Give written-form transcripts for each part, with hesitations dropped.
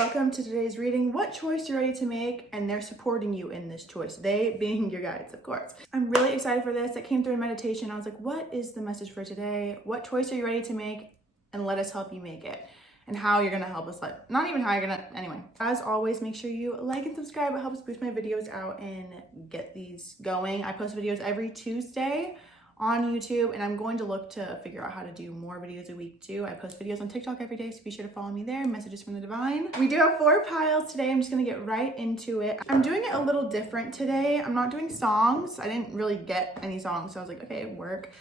welcome to today's reading. What choice you're ready to make, and they're supporting you in this choice. They being your guides, of course. I'm really excited for this. It came through in meditation. I was like, what is the message for today? What choice are you ready to make? And let us help you make it. And how you're gonna help us, not even how you're gonna, anyway. As always, make sure you like and subscribe. It helps boost my videos out and get these going. I post videos every Tuesday on YouTube, and I'm going to look to figure out how to do more videos a week too. I post videos on TikTok every day, so be sure to follow me there. Messages from the divine. We do have 4 piles today. I'm just gonna get right into it. I'm doing it a little different today. I'm not doing songs. I didn't really get any songs, so I was like, okay, work.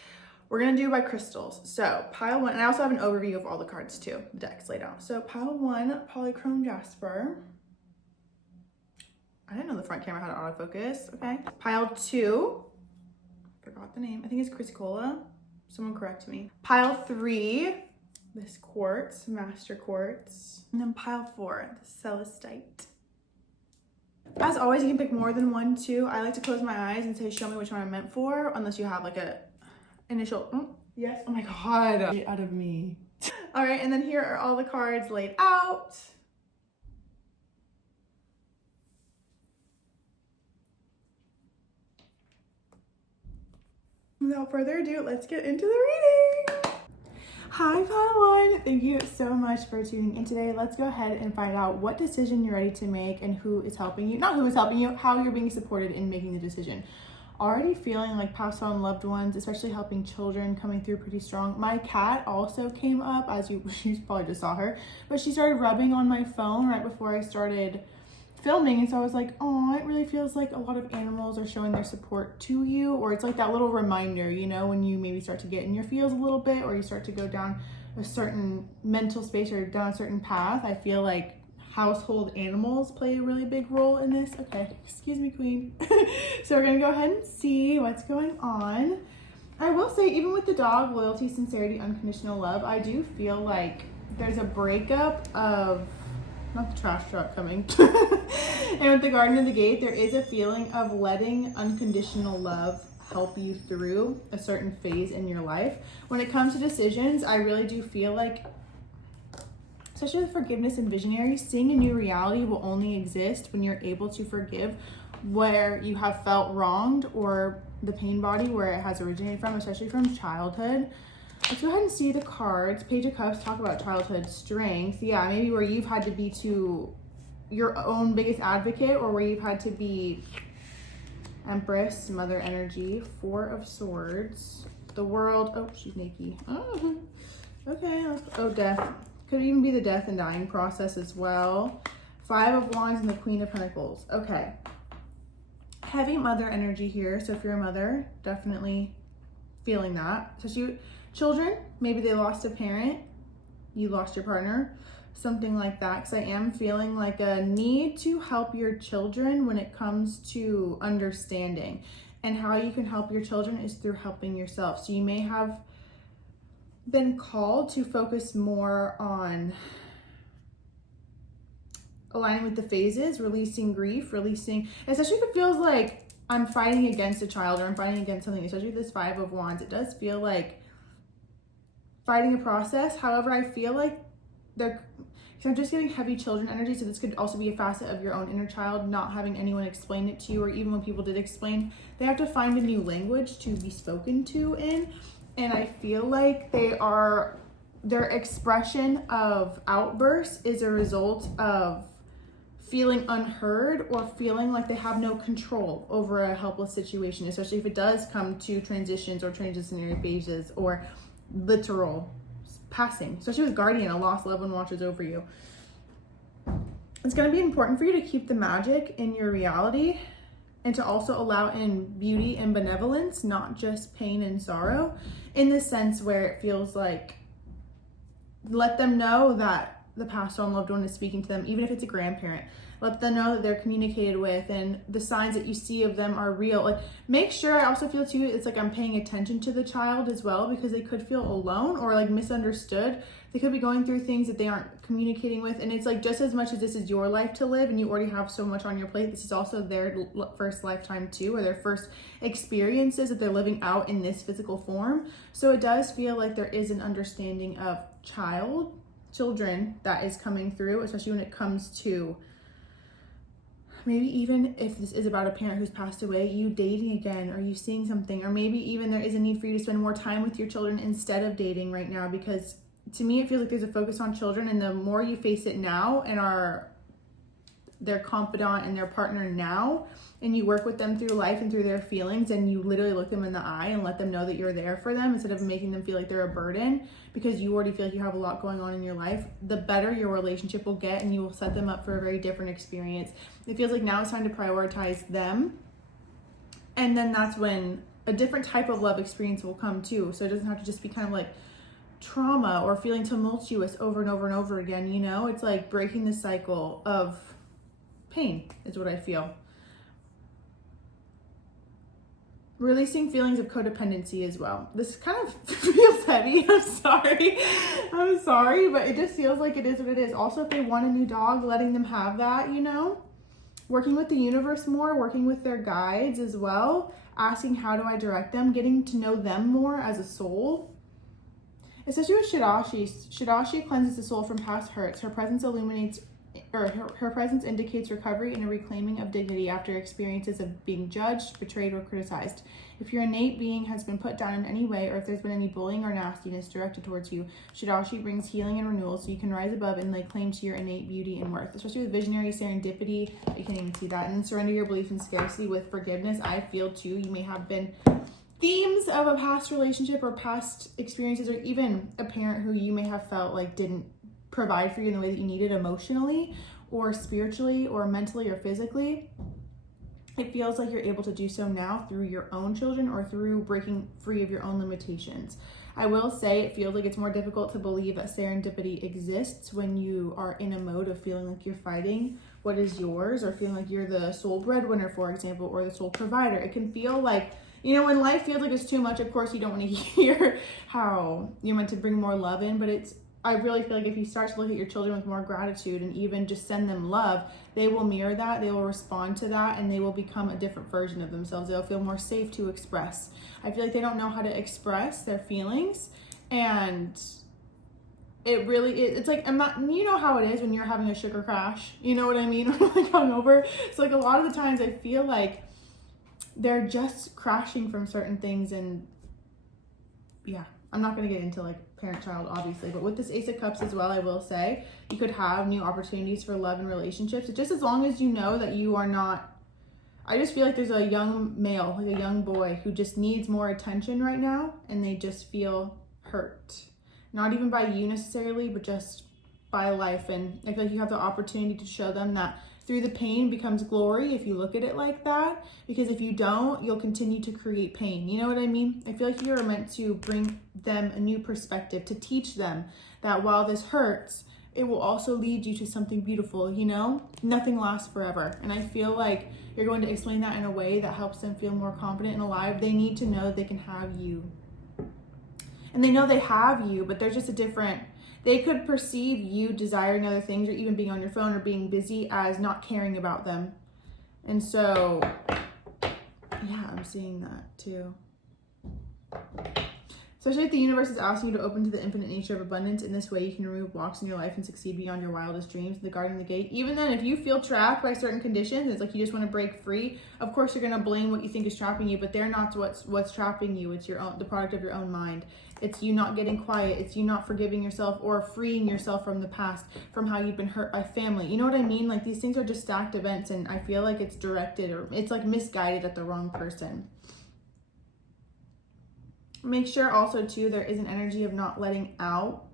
We're gonna do by crystals. So pile 1, and I also have an overview of all the cards too, the deck's laid out. So pile 1, Polychrome Jasper. I didn't know the front camera had autofocus, okay. Pile 2, forgot the name. I think it's Chrysicola. Someone correct me. Pile 3, this Quartz, Master Quartz. And then pile 4, the Celestite. As always, you can pick more than one too. I like to close my eyes and say, show me which one I'm meant for, unless you have like a initial, yes, oh my God, get out of me. All right, and then here are all the cards laid out. Without further ado, let's get into the reading. Hi, pile 1. Thank you so much for tuning in today. Let's go ahead and find out what decision you're ready to make and who is helping you. Not who is helping you, how you're being supported in making the decision. Already feeling like passed on loved ones, especially helping children, coming through pretty strong. My cat also came up, as you probably just saw her, but she started rubbing on my phone right before I started filming, and so I was like, oh, it really feels like a lot of animals are showing their support to you, or it's like that little reminder, you know, when you maybe start to get in your feels a little bit, or you start to go down a certain mental space or down a certain path. I feel like household animals play a really big role in this. Okay, excuse me, queen. So we're gonna go ahead and see what's going on. I will say, even with the dog, loyalty, sincerity, unconditional love, I do feel like there's a breakup of, not the trash truck coming, and with the garden of the gate, there is a feeling of letting unconditional love help you through a certain phase in your life. When it comes to decisions, I really do feel like, especially with forgiveness and visionary, seeing a new reality will only exist when you're able to forgive where you have felt wronged, or the pain body where it has originated from, especially from childhood. Let's go ahead and see the cards. Page of Cups talk about childhood strength. Yeah, maybe where you've had to be to your own biggest advocate, or where you've had to be Empress, Mother Energy. 4 of Swords. The World. Oh, she's naked. Oh, okay. Oh, Death. Could even be the death and dying process as well. 5 of Wands and the Queen of Pentacles. Okay. Heavy mother energy here. So if you're a mother, definitely feeling that. So children, maybe they lost a parent, you lost your partner, something like that. Because I am feeling like a need to help your children when it comes to understanding. And how you can help your children is through helping yourself. So you may have been called to focus more on aligning with the phases, releasing grief, releasing, especially if it feels like I'm fighting against a child or I'm fighting against something, especially with this 5 of Wands. It does feel like fighting a process. However, I feel like because I'm just getting heavy children energy, so this could also be a facet of your own inner child, not having anyone explain it to you, or even when people did explain, they have to find a new language to be spoken to in. And I feel like their expression of outbursts is a result of feeling unheard, or feeling like they have no control over a helpless situation, especially if it does come to transitions or transitionary phases or literal passing, especially with Guardian, a lost loved one watches over you. It's going to be important for you to keep the magic in your reality, and to also allow in beauty and benevolence, not just pain and sorrow, in the sense where it feels like, let them know that the passed on loved one is speaking to them, even if it's a grandparent. Let them know that they're communicated with, and the signs that you see of them are real. Like, make sure, I also feel too, it's like I'm paying attention to the child as well, because they could feel alone or like misunderstood. They could be going through things that they aren't communicating with, and it's like, just as much as this is your life to live and you already have so much on your plate, this is also their first lifetime too, or their first experiences that they're living out in this physical form. So it does feel like there is an understanding of child children that is coming through, especially when it comes to maybe even if this is about a parent who's passed away, you dating again, or you seeing something, or maybe even there is a need for you to spend more time with your children instead of dating right now, because to me, it feels like there's a focus on children, and the more you face it now and are their confidant and their partner now, and you work with them through life and through their feelings, and you literally look them in the eye and let them know that you're there for them instead of making them feel like they're a burden, because you already feel like you have a lot going on in your life, the better your relationship will get, and you will set them up for a very different experience. It feels like now it's time to prioritize them, and then that's when a different type of love experience will come too. So it doesn't have to just be kind of like trauma or feeling tumultuous over and over and over again, you know? It's like breaking the cycle of pain is what I feel. Releasing feelings of codependency as well. This kind of feels heavy. I'm sorry, but it just feels like it is what it is. Also, if they want a new dog, letting them have that, you know? Working with the universe more, working with their guides as well, asking how do I direct them, getting to know them more as a soul. Especially with Shidashi. Shidashi cleanses the soul from past hurts. Her presence her presence indicates recovery and a reclaiming of dignity after experiences of being judged, betrayed, or criticized. If your innate being has been put down in any way, or if there's been any bullying or nastiness directed towards you, Shidashi brings healing and renewal so you can rise above and lay claim to your innate beauty and worth. Especially with visionary serendipity, you can even see that. And then surrender your belief in scarcity with forgiveness. I feel too, you may have been themes of a past relationship or past experiences, or even a parent who you may have felt like didn't provide for you in the way that you needed emotionally or spiritually or mentally or physically. It feels like you're able to do so now through your own children or through breaking free of your own limitations. I will say it feels like it's more difficult to believe that serendipity exists when you are in a mode of feeling like you're fighting what is yours, or feeling like you're the sole breadwinner, for example, or the sole provider. It can feel like, you know, when life feels like it's too much, of course you don't want to hear how you're meant to bring more love in, but I really feel like if you start to look at your children with more gratitude and even just send them love, they will mirror that, they will respond to that, and they will become a different version of themselves. They'll feel more safe to express. I feel like they don't know how to express their feelings, and it's like, you know how it is when you're having a sugar crash, you know what I mean? Or like hungover. So like a lot of the times I feel like they're just crashing from certain things, and yeah, I'm not going to get into like parent-child, obviously, but with this Ace of Cups as well, I will say you could have new opportunities for love and relationships, just as long as you know that you are not. I just feel like there's a young male, like a young boy, who just needs more attention right now, and they just feel hurt, not even by you necessarily, but just by life. And I feel like you have the opportunity to show them that through the pain becomes glory if you look at it like that, because if you don't, you'll continue to create pain. You know what I mean? I feel like you're meant to bring them a new perspective, to teach them that while this hurts, it will also lead you to something beautiful, you know? Nothing lasts forever. And I feel like you're going to explain that in a way that helps them feel more confident and alive. They need to know they can have you. And they know they have you, but there's just they could perceive you desiring other things, or even being on your phone or being busy, as not caring about them. And so, yeah, I'm seeing that too. Especially if the universe is asking you to open to the infinite nature of abundance. In this way, you can remove blocks in your life and succeed beyond your wildest dreams. The guardian of the gate. Even then, if you feel trapped by certain conditions, it's like you just want to break free. Of course, you're going to blame what you think is trapping you, but they're not what's trapping you. It's the product of your own mind. It's you not getting quiet. It's you not forgiving yourself or freeing yourself from the past, from how you've been hurt by family. You know what I mean? Like, these things are just stacked events, and I feel like it's directed, or it's like misguided at the wrong person. Make sure also too, there is an energy of not letting out,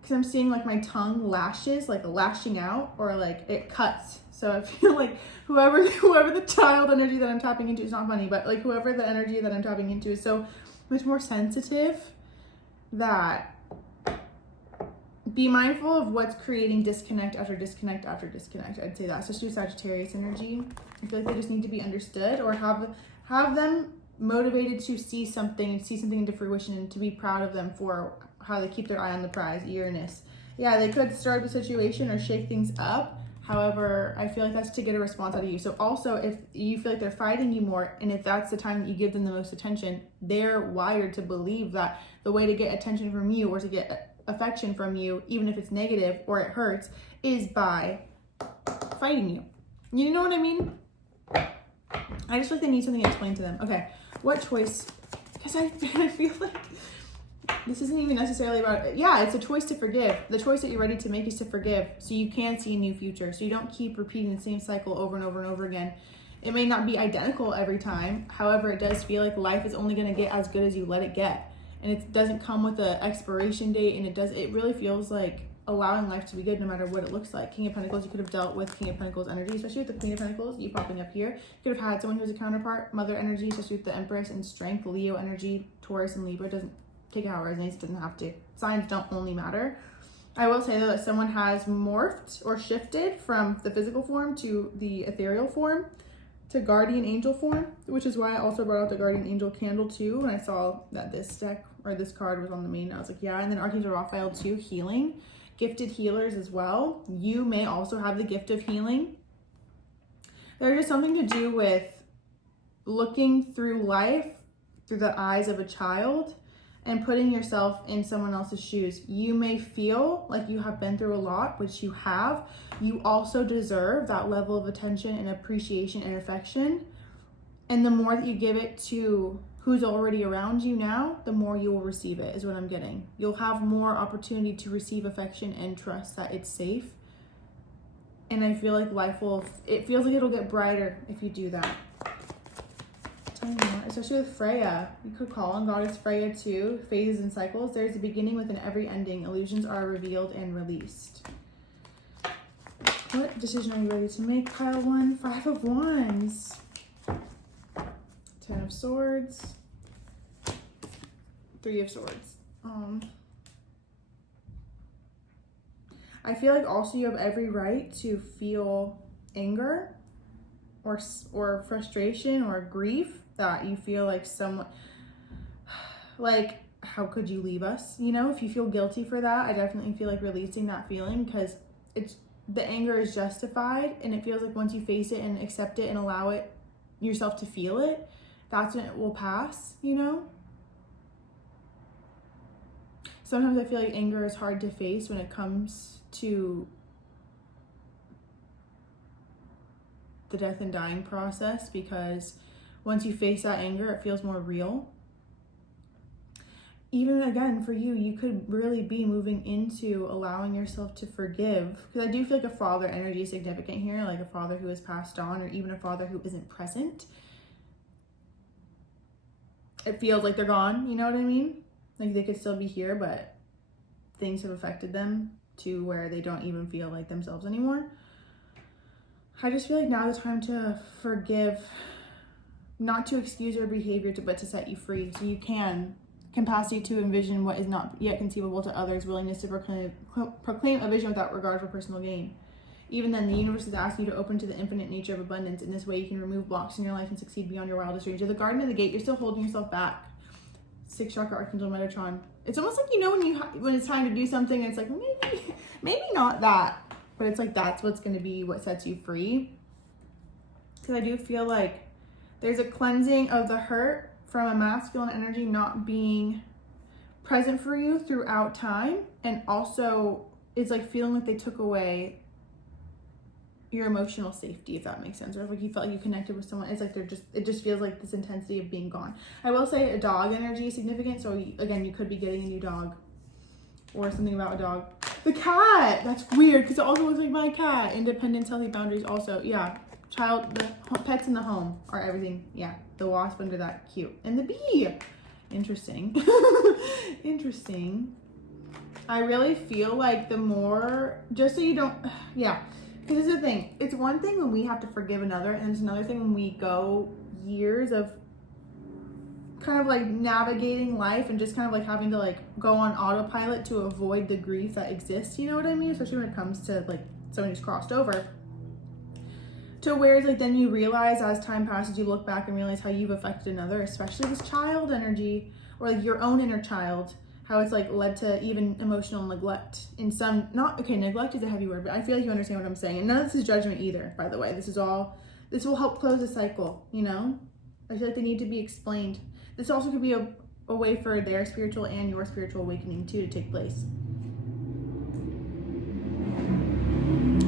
because I'm seeing like my tongue lashes, like lashing out, or like it cuts. So I feel like whoever the child energy that I'm tapping into, is not funny, but like whoever the energy that I'm tapping into is so much more sensitive, that be mindful of what's creating disconnect after disconnect after disconnect. I'd say that, especially with Sagittarius energy. I feel like they just need to be understood, or have them motivated to see something into fruition, and to be proud of them for how they keep their eye on the prize. Uranus. Yeah, they could start the situation or shake things up, However, I feel like that's to get a response out of you. So also, if you feel like they're fighting you more, and if that's the time that you give them the most attention, they're wired to believe that the way to get attention from you or to get affection from you, even if it's negative or it hurts, is by fighting you. You know what I mean? I just feel like they need something explained to them. Okay, what choice? Because I feel like this isn't even necessarily about, yeah, it's a choice to forgive. The choice that you're ready to make is to forgive so you can see a new future. So you don't keep repeating the same cycle over and over and over again. It may not be identical every time. However, it does feel like life is only going to get as good as you let it get. And it doesn't come with an expiration date. And it really feels like allowing life to be good no matter what it looks like. King of Pentacles, you could have dealt with King of Pentacles energy, especially with the Queen of Pentacles, you popping up here. You could have had someone who was a counterpart, Mother energy, especially with the Empress and Strength, Leo energy, Taurus and Libra. Doesn't take it how it resonates, doesn't have to. Signs don't only matter. I will say though that someone has morphed or shifted from the physical form to the ethereal form to guardian angel form, which is why I also brought out the guardian angel candle too when I saw that this deck or this card was on the main. I was like, yeah. And then Archangel Raphael too, healing. Gifted healers as well. You may also have the gift of healing. There's just something to do with looking through life through the eyes of a child and putting yourself in someone else's shoes. You may feel like you have been through a lot, which you have. You also deserve that level of attention and appreciation and affection. And the more that you give it to who's already around you now, the more you will receive it, is what I'm getting. You'll have more opportunity to receive affection and trust that it's safe. And I feel like it feels like it'll get brighter if you do that. Tell me more, especially with Freya. You could call on Goddess Freya too. Phases and cycles. There's a beginning within every ending. Illusions are revealed and released. What decision are you ready to make, pile one? 5 of Wands. 10 of Swords, 3 of Swords. I feel like also you have every right to feel anger or frustration or grief that you feel like someone, like, how could you leave us? You know, if you feel guilty for that, I definitely feel like releasing that feeling, because the anger is justified, and it feels like once you face it and accept it and allow it yourself to feel it, that's when it will pass, you know? Sometimes I feel like anger is hard to face when it comes to the death and dying process, because once you face that anger, it feels more real. Even again, for you, you could really be moving into allowing yourself to forgive, because I do feel like a father energy is significant here, like a father who has passed on, or even a father who isn't present. It feels like they're gone, you know what I mean? Like they could still be here, but things have affected them to where they don't even feel like themselves anymore. I just feel like now is the time to forgive, not to excuse your behavior, but to set you free. So you can, capacity to envision what is not yet conceivable to others, willingness to proclaim a vision without regard for personal gain. Even then, the universe is asking you to open to the infinite nature of abundance. In this way, you can remove blocks in your life and succeed beyond your wildest dreams. You're the garden of the gate. You're still holding yourself back. 6th chakra, Archangel Metatron. It's almost like, you know, when it's time to do something, and it's like, maybe not that. But it's like, that's what's going to be what sets you free. Because I do feel like there's a cleansing of the hurt from a masculine energy not being present for you throughout time. And also, it's like feeling like they took away your emotional safety, if that makes sense, or like you felt like you connected with someone. It's like it just feels like this intensity of being gone. I will say a dog energy is significant, so again, you could be getting a new dog or something about a dog. The cat, that's weird because it also looks like my cat. Independence, healthy boundaries also. Yeah, the pets in the home are everything. Yeah, the wasp under that, cute. And the bee, interesting. Interesting. I really feel like the more, just so you don't, yeah. Because this is the thing, it's one thing when we have to forgive another, and it's another thing when we go years of kind of like navigating life and just kind of like having to like go on autopilot to avoid the grief that exists, you know what I mean? Especially when it comes to like someone who's crossed over. To where it's like then you realize as time passes, you look back and realize how you've affected another, especially this child energy, or like your own inner child how it's like led to even emotional neglect in some, not, okay, neglect is a heavy word, but I feel like you understand what I'm saying. And none of this is judgment either, by the way. This will help close a cycle, you know? I feel like they need to be explained. This also could be a way for their spiritual and your spiritual awakening too to take place.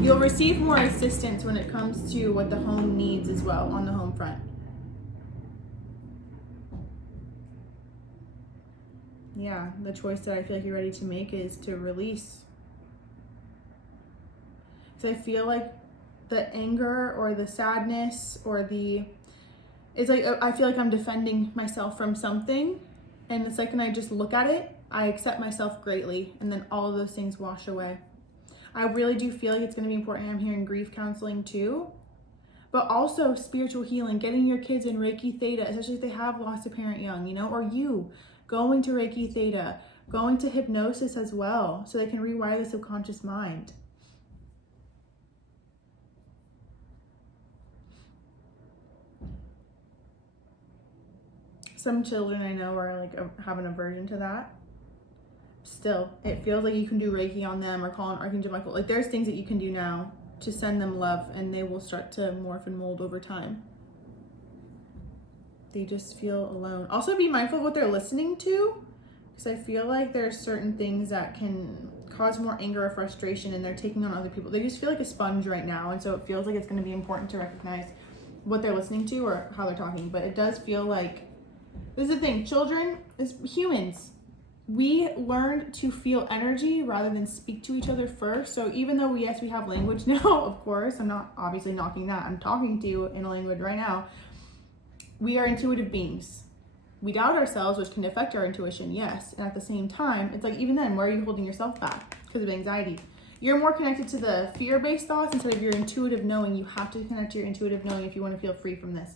You'll receive more assistance when it comes to what the home needs as well on the home front. Yeah, the choice that I feel like you're ready to make is to release. Because I feel like the anger or the sadness or it's like I feel like I'm defending myself from something, and the second I just look at it, I accept myself greatly, and then all of those things wash away. I really do feel like it's going to be important. I'm hearing grief counseling too, but also spiritual healing, getting your kids in Reiki Theta, especially if they have lost a parent young, you know, or you going to Reiki Theta, going to hypnosis as well, so they can rewire the subconscious mind. Some children I know are like have an aversion to that. Still, it feels like you can do Reiki on them or call on Archangel Michael. Like there's things that you can do now to send them love, and they will start to morph and mold over time. They just feel alone. Also be mindful of what they're listening to, because I feel like there's certain things that can cause more anger or frustration, and they're taking on other people. They just feel like a sponge right now, and so it feels like it's going to be important to recognize what they're listening to or how they're talking. But it does feel like, this is the thing, children, as humans, we learn to feel energy rather than speak to each other first. So even though we have language now, of course, I'm not obviously knocking that. I'm talking to you in a language right now. We are intuitive beings. We doubt ourselves, which can affect our intuition, yes. And at the same time, it's like, even then, why are you holding yourself back? Because of anxiety. You're more connected to the fear-based thoughts instead of your intuitive knowing. You have to connect to your intuitive knowing if you want to feel free from this.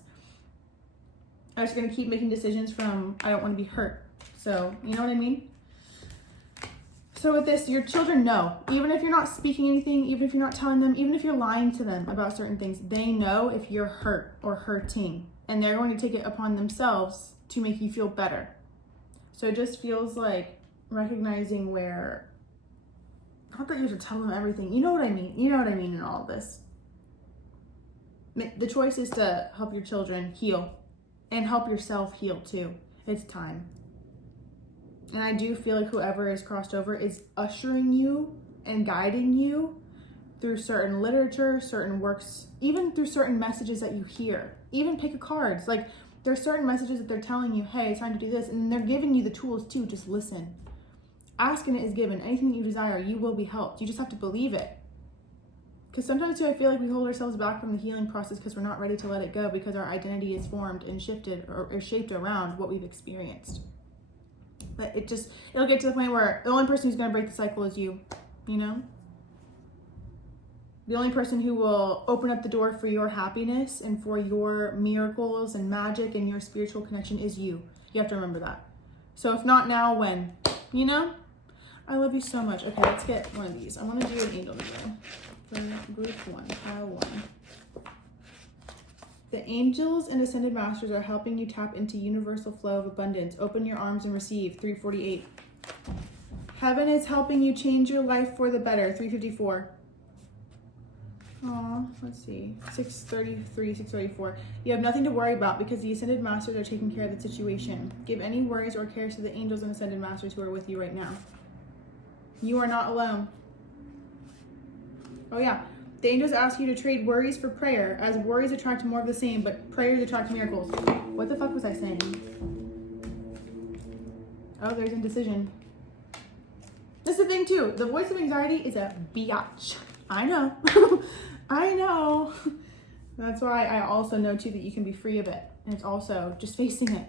I'm just going to keep making decisions from, I don't want to be hurt. So, you know what I mean? So with this, your children know, even if you're not speaking anything, even if you're not telling them, even if you're lying to them about certain things, they know if you're hurt or hurting, and they're going to take it upon themselves to make you feel better. So it just feels like recognizing where, not that you have to tell them everything, you know what I mean? You know what I mean in all of this. The choice is to help your children heal and help yourself heal too. It's time. And I do feel like whoever is crossed over is ushering you and guiding you through certain literature, certain works, even through certain messages that you hear. Even pick a card. Like there's certain messages that they're telling you, hey, it's time to do this. And they're giving you the tools too. Just listen. Ask and it is given. Anything that you desire, you will be helped. You just have to believe it. Because sometimes too, I feel like we hold ourselves back from the healing process because we're not ready to let it go, because our identity is formed and shifted or shaped around what we've experienced. But it'll get to the point where the only person who's going to break the cycle is you, you know? The only person who will open up the door for your happiness and for your miracles and magic and your spiritual connection is you. You have to remember that. So if not now, when? You know? I love you so much. Okay, let's get one of these. I want to do an angel video for group 1, pile 1. The angels and ascended masters are helping you tap into universal flow of abundance. Open your arms and receive, 348. Heaven is helping you change your life for the better, 354. Aw, let's see, 633, 634. You have nothing to worry about because the ascended masters are taking care of the situation. Give any worries or cares to the angels and ascended masters who are with you right now. You are not alone. Oh yeah. The angels ask you to trade worries for prayer, as worries attract more of the same, but prayers attract miracles. What the fuck was I saying? Oh, there's indecision. That's the thing too. The voice of anxiety is a biatch. I know. I know. That's why I also know too that you can be free of it. And it's also just facing it.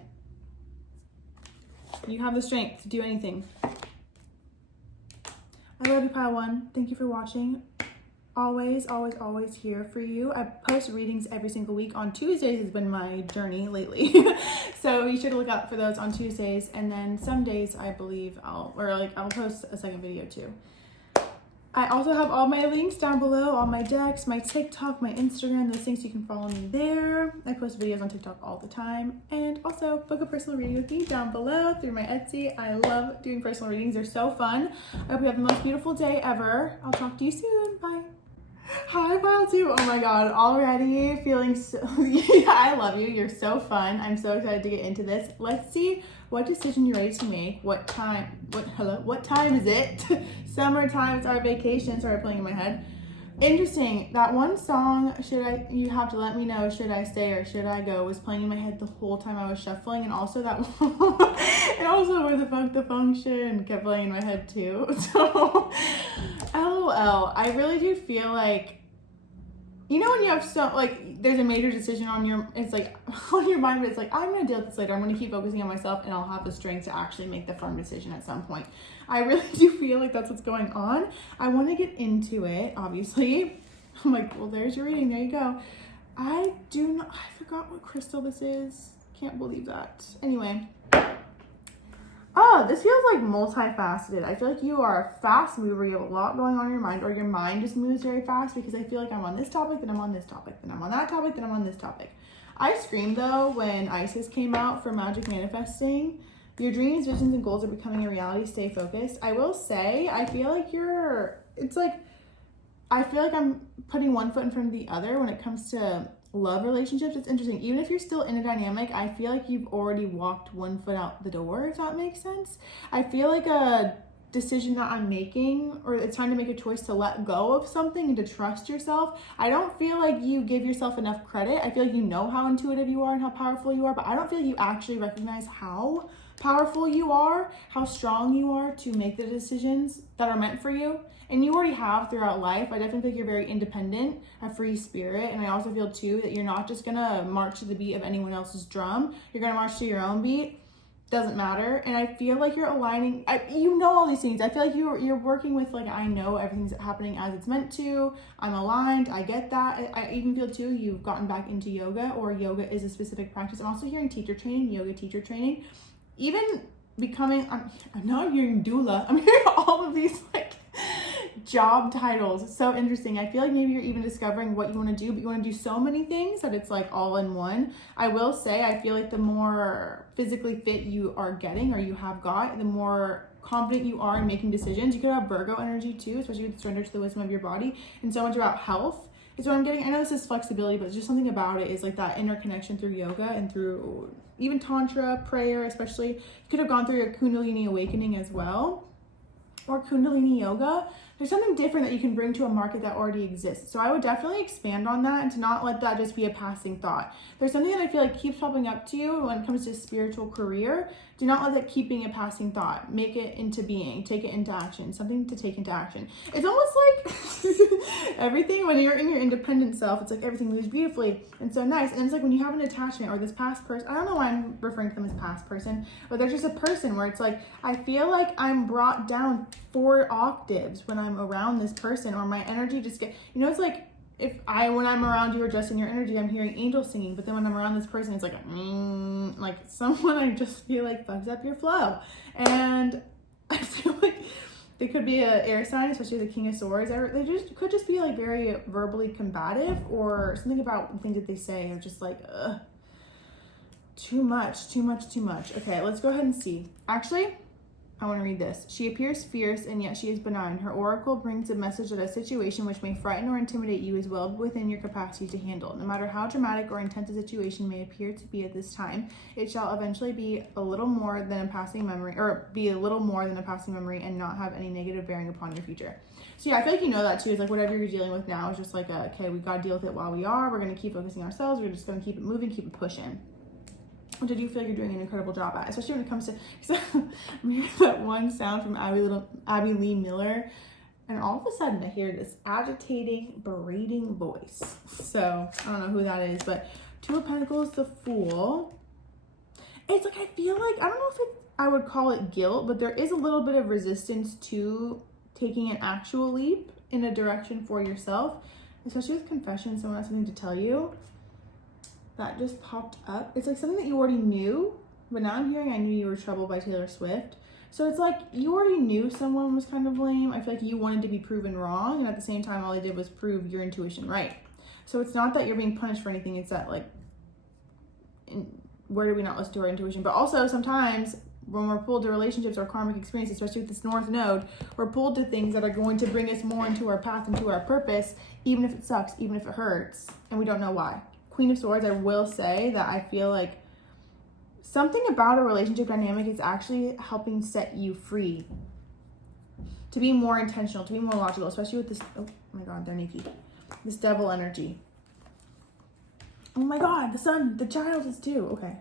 You have the strength to do anything. I love you, Pile 1. Thank you for watching. Always, always, always here for you. I post readings every single week. On Tuesdays has been my journey lately. So you should look out for those on Tuesdays. And then some days I believe I'll post a second video too. I also have all my links down below, all my decks, my TikTok, my Instagram, those things, you can follow me there. I post videos on TikTok all the time. And also book a personal reading with me down below through my Etsy. I love doing personal readings. They're so fun. I hope you have the most beautiful day ever. I'll talk to you soon. Bye. Hi, Pile 2. Oh my God, already feeling so, yeah, I love you. You're so fun. I'm so excited to get into this. Let's see what decision you're ready to make. What time is it? Summertime, it's our vacation. Started playing in my head. Interesting. That one song, you have to let me know, should I stay or should I go, was playing in my head the whole time I was shuffling. And also that and also Where the Fuck the Function kept playing in my head too. So LOL. I really do feel like, you know, when you have so, like, there's a major decision on your, it's like on your mind, but it's like, I'm gonna deal with this later. I'm gonna keep focusing on myself and I'll have the strength to actually make the firm decision at some point. I really do feel like that's what's going on. I want to get into it, obviously. I'm like, well, there's your reading. There you go. I forgot what crystal this is. Can't believe that. Anyway. Oh, this feels like multifaceted. I feel like you are a fast mover. You have a lot going on in your mind, or your mind just moves very fast, because I feel like I'm on this topic, then I'm on this topic, then I'm on that topic, then I'm on this topic. I screamed though when Isis came out for Magic Manifesting. Your dreams, visions, and goals are becoming a reality. Stay focused. I will say, I feel like I feel like I'm putting one foot in front of the other when it comes to love relationships. It's interesting. Even if you're still in a dynamic, I feel like you've already walked one foot out the door, if that makes sense. I feel like a decision that I'm making, or it's time to make a choice to let go of something and to trust yourself. I don't feel like you give yourself enough credit. I feel like you know how intuitive you are and how powerful you are, but I don't feel like you actually recognize how powerful you are, how strong you are to make the decisions that are meant for you. And you already have throughout life. I definitely think you're very independent, a free spirit. And I also feel too that you're not just gonna march to the beat of anyone else's drum. You're gonna march to your own beat. Doesn't matter. And I feel like you're aligning, you know all these things. I feel like you're working with, like, I know everything's happening as it's meant to. I'm aligned. I get that. I even feel too you've gotten back into yoga, or yoga is a specific practice. I'm also hearing teacher training, yoga teacher training. Even becoming, I'm not hearing doula. I'm hearing all of these, like, job titles. So interesting. I feel like maybe you're even discovering what you want to do, but you want to do so many things that it's like all in one. I will say, I feel like the more physically fit you are getting, or you have got, the more confident you are in making decisions. You could have Virgo energy too, especially with surrender to the wisdom of your body, and so much about health is what I'm getting. I know this is flexibility, but it's just something about it is like that interconnection through yoga and through even tantra, prayer especially. You could have gone through a Kundalini awakening as well, or Kundalini yoga. There's something different that you can bring to a market that already exists. So I would definitely expand on that, and to not let that just be a passing thought. There's something that I feel like keeps popping up to you when it comes to spiritual career. Do not let that keep being a passing thought. Make it into being. Take it into action. Something to take into action. It's almost like everything, when you're in your independent self, it's like everything moves beautifully and so nice. And it's like when you have an attachment, or this past person, I don't know why I'm referring to them as past person, but there's just a person where it's like, I feel like I'm brought down 4 octaves when I'm around this person, or my energy just get, you know, it's like, when I'm around you or just in your energy, I'm hearing angels singing, but then when I'm around this person, it's like, like someone I just feel like fucks up your flow. And I feel like they could be an air sign, especially the King of Swords. They just could just be like very verbally combative, or something about the things that they say are just like, too much. Okay, let's go ahead and see. Actually, I want to read this. She appears fierce, and yet she is benign. Her oracle brings a message that a situation which may frighten or intimidate you is well within your capacity to handle. No matter how dramatic or intense a situation may appear to be at this time, it shall eventually be a little more than a passing memory, and not have any negative bearing upon your future. So yeah, I feel like you know that too. It's like whatever you're dealing with now is just like, okay, we got to deal with it while we are. We're going to keep focusing ourselves. We're just going to keep it moving, keep it pushing. Which I do feel like you're doing an incredible job at, especially when it comes to, because I'm hearing that one sound from Abby Lee Miller, and all of a sudden I hear this agitating, berating voice. So I don't know who that is, but 2 of Pentacles, the Fool. It's like, I feel like, I don't know if I would call it guilt, but there is a little bit of resistance to taking an actual leap in a direction for yourself, especially with confession. Someone has something to tell you. That just popped up. It's like something that you already knew, but now I'm hearing I Knew You Were Trouble by Taylor Swift. So it's like you already knew someone was kind of lame. I feel like you wanted to be proven wrong, and at the same time, all they did was prove your intuition right. So it's not that you're being punished for anything. It's that, like, where do we not listen to our intuition? But also sometimes when we're pulled to relationships or karmic experiences, especially with this North Node, we're pulled to things that are going to bring us more into our path, into our purpose, even if it sucks, even if it hurts, and we don't know why. Queen of Swords, I will say that I feel like something about a relationship dynamic is actually helping set you free to be more intentional, to be more logical, especially with this, oh my God, they're Nikki, this devil energy. Oh my God, the son, the child is too, okay.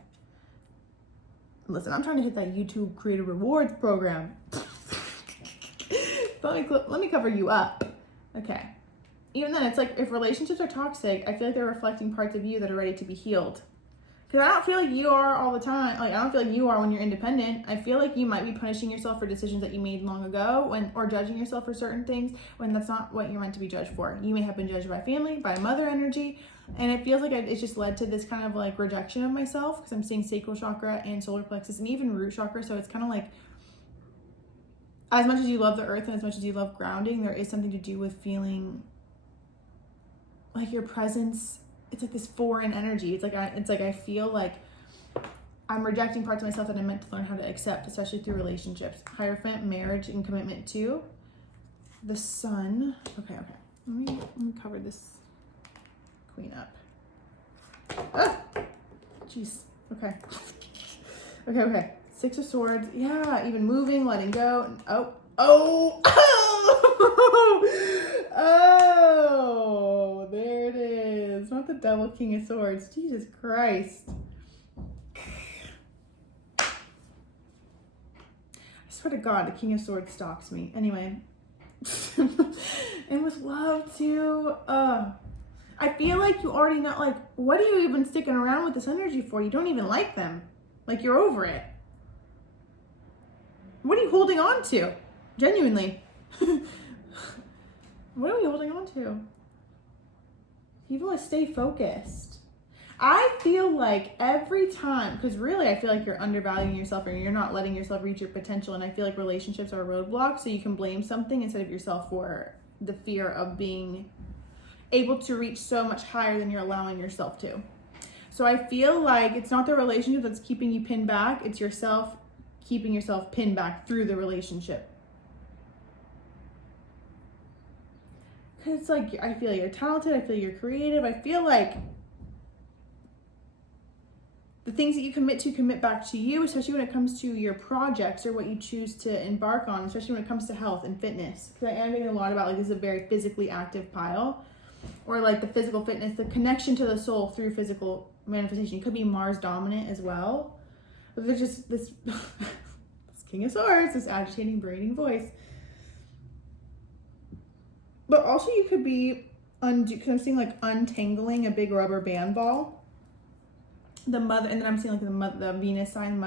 Listen, I'm trying to hit that YouTube creator rewards program. Let me cover you up. Okay. Even then, it's like if relationships are toxic, I feel like they're reflecting parts of you that are ready to be healed. Because I don't feel like you are all the time. Like, I don't feel like you are when you're independent. I feel like you might be punishing yourself for decisions that you made long ago, or judging yourself for certain things when that's not what you're meant to be judged for. You may have been judged by family, by mother energy, and it feels like it's just led to this kind of like rejection of myself, because I'm seeing sacral chakra and solar plexus and even root chakra. So it's kind of like, as much as you love the earth and as much as you love grounding, there is something to do with feeling like your presence. It's like this foreign energy. It's like I feel like I'm rejecting parts of myself that I meant to learn how to accept, especially through relationships. Hierophant, marriage, and commitment to the sun. Okay. Let me cover this queen up. Ah! Jeez. Okay. Okay. Six of Swords. Yeah, even moving, letting go. Oh, there it is. Not the devil, King of Swords. Jesus Christ. I swear to God, the King of Swords stalks me. Anyway. And with love too. I feel like you already know, like, what are you even sticking around with this energy for? You don't even like them. Like, you're over it. What are you holding on to? Genuinely. What are we holding on to? You want to stay focused. I feel like every time, because really I feel like you're undervaluing yourself and you're not letting yourself reach your potential, and I feel like relationships are a roadblock, so you can blame something instead of yourself for the fear of being able to reach so much higher than you're allowing yourself to. So I feel like it's not the relationship that's keeping you pinned back, it's yourself keeping yourself pinned back through the relationship. Because it's like, I feel you're talented, I feel you're creative, I feel like the things that you commit back to you, especially when it comes to your projects or what you choose to embark on, especially when it comes to health and fitness. Because I am thinking a lot about, like, this is a very physically active pile, or like the physical fitness, the connection to the soul through physical manifestation. It could be Mars dominant as well. But there's just this, this King of Swords, this agitating, braiding voice. But also you could be, because I'm seeing like untangling a big rubber band ball. The mother, and then I'm seeing like the Venus sign,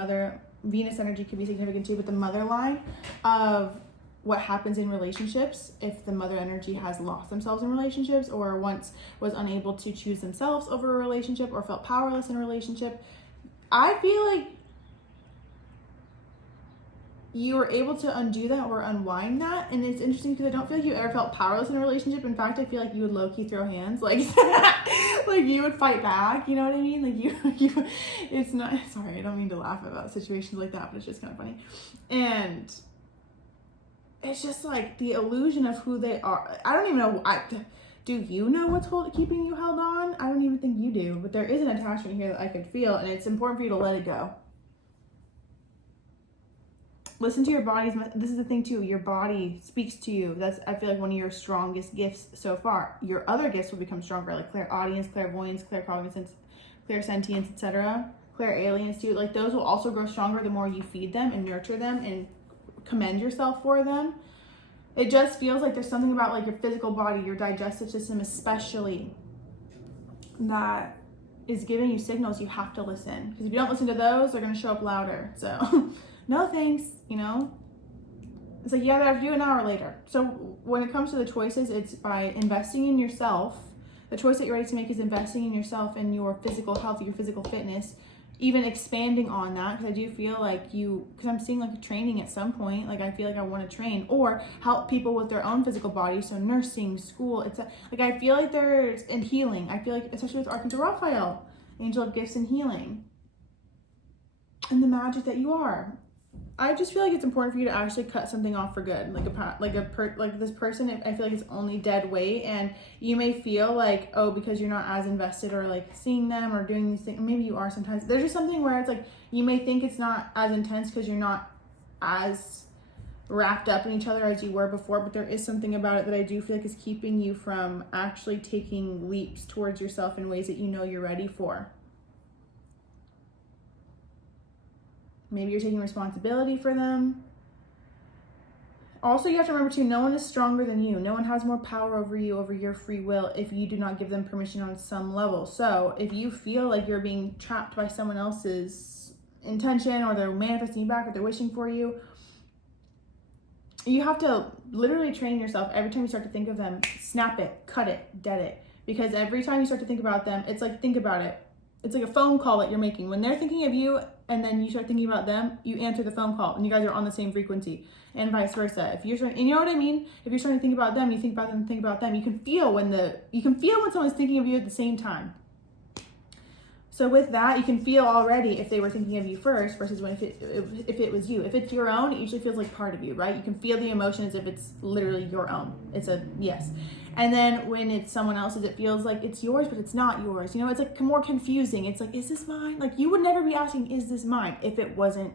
Venus energy could be significant too, but the mother line of what happens in relationships if the mother energy has lost themselves in relationships, or once was unable to choose themselves over a relationship, or felt powerless in a relationship. I feel like you were able to undo that or unwind that, and it's interesting because I don't feel like you ever felt powerless in a relationship. In fact, I feel like you would low-key throw hands, like like you would fight back, you know what I mean? Like you it's not, sorry, I don't mean to laugh about situations like that, but it's just kind of funny. And it's just like the illusion of who they are. I don't even know, do you know what's keeping you held on? I don't even think you do, but there is an attachment here that I could feel, and it's important for you to let it go. Listen to your body's, this is the thing too, your body speaks to you. That's, I feel like, one of your strongest gifts so far. Your other gifts will become stronger, like clairaudience, clairvoyance, claircognizance, clairsentience, etc. Clairalience too. Like, those will also grow stronger the more you feed them and nurture them and commend yourself for them. It just feels like there's something about like your physical body, your digestive system especially, that is giving you signals you have to listen. Because if you don't listen to those, they're going to show up louder. So no thanks, you know? It's like, yeah, I have to do an hour later. So when it comes to the choices, it's by investing in yourself. The choice that you're ready to make is investing in yourself and your physical health, your physical fitness. even expanding on that, because I do feel like because I'm seeing like a training at some point, like I feel like I want to train or help people with their own physical body, so nursing, school, like I feel like there's, and healing, I feel like especially with Archangel Raphael, angel of gifts and healing, and the magic that you are. I just feel like it's important for you to actually cut something off for good, like this person. I feel like it's only dead weight, and you may feel like, oh, because you're not as invested or like seeing them or doing these things. Maybe you are sometimes. There's just something where it's like you may think it's not as intense because you're not as wrapped up in each other as you were before, but there is something about it that I do feel like is keeping you from actually taking leaps towards yourself in ways that you know you're ready for. Maybe you're taking responsibility for them. Also, you have to remember too, no one is stronger than you. No one has more power over you, over your free will, if you do not give them permission on some level. So if you feel like you're being trapped by someone else's intention, or they're manifesting you back, or they're wishing for you, you have to literally train yourself. Every time you start to think of them, snap it, cut it, dead it. Because every time you start to think about them, it's like, think about it. It's like a phone call that you're making. When they're thinking of you and then you start thinking about them, you answer the phone call and you guys are on the same frequency, and vice versa. If you're starting, and you know what I mean? If you're starting to think about them, you think about them, think about them. You can feel when someone's thinking of you at the same time. So with that, you can feel already if they were thinking of you first versus if it was you. If it's your own, it usually feels like part of you, right? You can feel the emotion as if it's literally your own. It's a yes. And then when it's someone else's, it feels like it's yours, but it's not yours. You know, it's like more confusing. It's like, is this mine? Like, you would never be asking, is this mine? If it wasn't,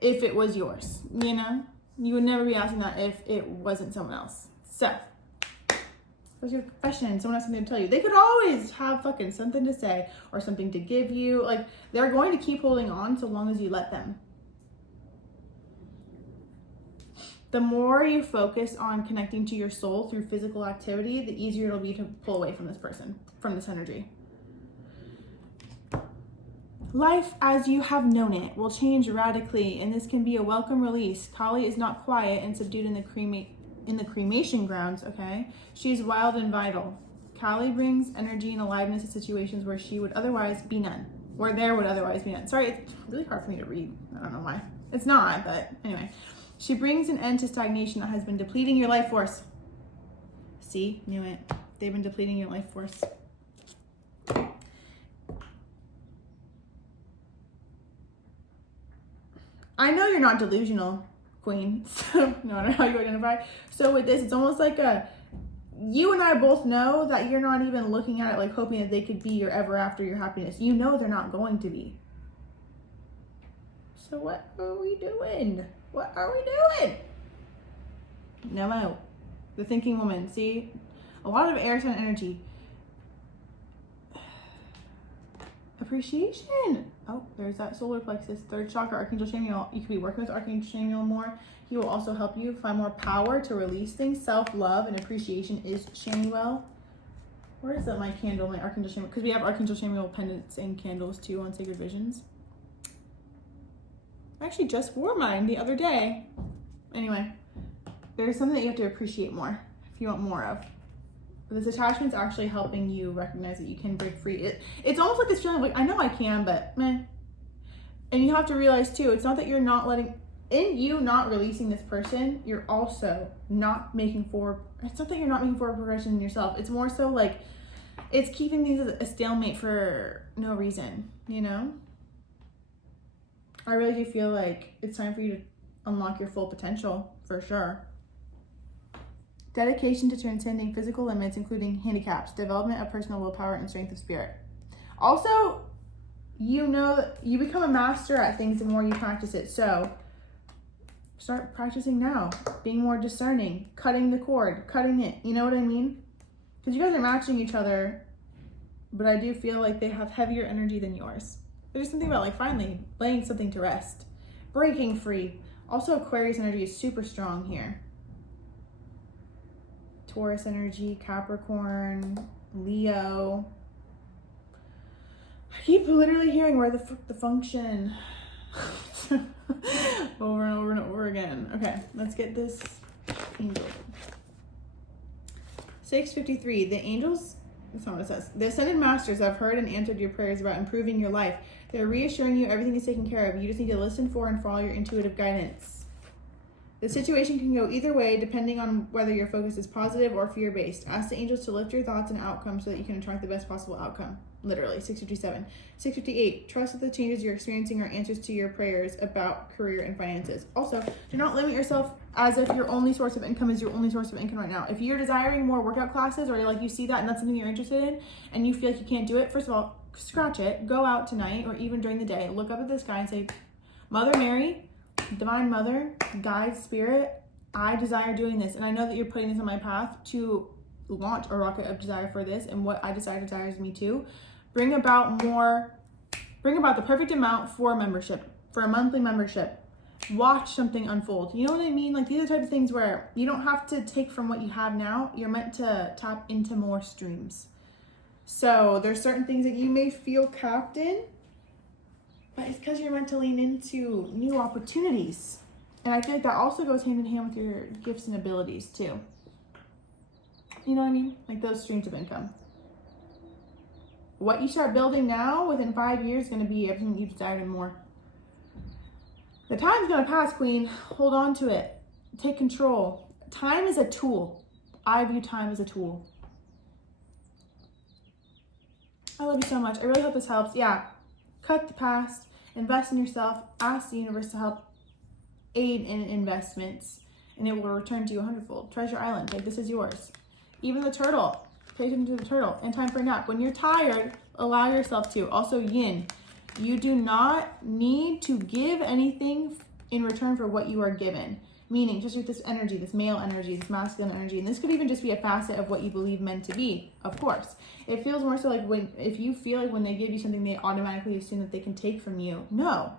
if it was yours, you know? You would never be asking that if it wasn't someone else. So, what's your confession? Someone has something to tell you. They could always have fucking something to say or something to give you. Like, they're going to keep holding on so long as you let them. The more you focus on connecting to your soul through physical activity, the easier it'll be to pull away from this person, from this energy. Life as you have known it will change radically, and this can be a welcome release. Kayleigh is not quiet and subdued in the cremation grounds, okay? She's wild and vital. Kayleigh brings energy and aliveness to situations where she would otherwise be none. Where there would otherwise be none. Sorry, it's really hard for me to read. I don't know why. It's not, but anyway. She brings an end to stagnation that has been depleting your life force. See? Knew it. They've been depleting your life force. I know you're not delusional, Queen. So, no matter how you identify. So with this, it's almost like you and I both know that you're not even looking at it like hoping that they could be your ever after your happiness. You know they're not going to be. So what are we doing? What are we doing? No. The thinking woman. See? A lot of air sign energy. Appreciation. Oh, there's that solar plexus. Third chakra, Archangel Chamuel. You could be working with Archangel Chamuel more. He will also help you find more power to release things. Self-love and appreciation is Chamuel. Where is that? My candle, my Archangel Chamuel. Because we have Archangel Chamuel pendants and candles too on Sacred Visions. I actually just wore mine the other day. Anyway, there's something that you have to appreciate more if you want more of. But this attachment's actually helping you recognize that you can break free. It's almost like this feeling of like, I know I can, but meh. And you have to realize too, it's not that you're not not releasing this person, you're also not making forward, it's not that you're not making forward progression in yourself. It's more so like, it's keeping things a stalemate for no reason, you know? I really do feel like it's time for you to unlock your full potential, for sure. Dedication to transcending physical limits, including handicaps, development of personal willpower, and strength of spirit. Also, you know that you become a master at things the more you practice it. So start practicing now, being more discerning, cutting the cord, cutting it. You know what I mean? Because you guys are matching each other, but I do feel like they have heavier energy than yours. There's something about like finally laying something to rest, breaking free. Also, Aquarius energy is super strong here. Taurus energy, Capricorn, Leo. I keep literally hearing where the function over and over and over again. Okay, let's get this angel. 653. The angels That's not what it says. The Ascended Masters have heard and answered your prayers about improving your life. They're reassuring you everything is taken care of. You just need to listen for and follow your intuitive guidance. The situation can go either way depending on whether your focus is positive or fear-based. Ask the angels to lift your thoughts and outcomes so that you can attract the best possible outcome. Literally, 657. 658. Trust that the changes you're experiencing are answers to your prayers about career and finances. Also, do not limit yourself as if your only source of income is your only source of income right now. If you're desiring more workout classes or like you see that and that's something you're interested in and you feel like you can't do it, first of all, scratch it. Go out tonight or even during the day. Look up at the sky and say, Mother Mary, Divine Mother, Guide, Spirit, I desire doing this. And I know that you're putting this on my path to launch a rocket of desire for this, and what I desires me too. Bring about the perfect amount for membership, for a monthly membership. Watch something unfold. You know what I mean? Like, these are the type of things where you don't have to take from what you have now. You're meant to tap into more streams. So there's certain things that you may feel capped in, but it's because you're meant to lean into new opportunities. And I feel like that also goes hand in hand with your gifts and abilities too. You know what I mean? Like those streams of income. What you start building now within 5 years is going to be everything you desired and more. The time's going to pass, Queen. Hold on to it. Take control. Time is a tool. I view time as a tool. I love you so much. I really hope this helps. Yeah. Cut the past. Invest in yourself. Ask the universe to help aid in investments, and it will return to you 100-fold. Treasure Island. Like, this is yours. Even the turtle. Pay attention to the turtle. And time for a nap. When you're tired, allow yourself to. Also, yin. You do not need to give anything in return for what you are given. Meaning, just with this energy, this male energy, this masculine energy, and this could even just be a facet of what you believe men to be, of course. It feels more so like if you feel like when they give you something, they automatically assume that they can take from you. No.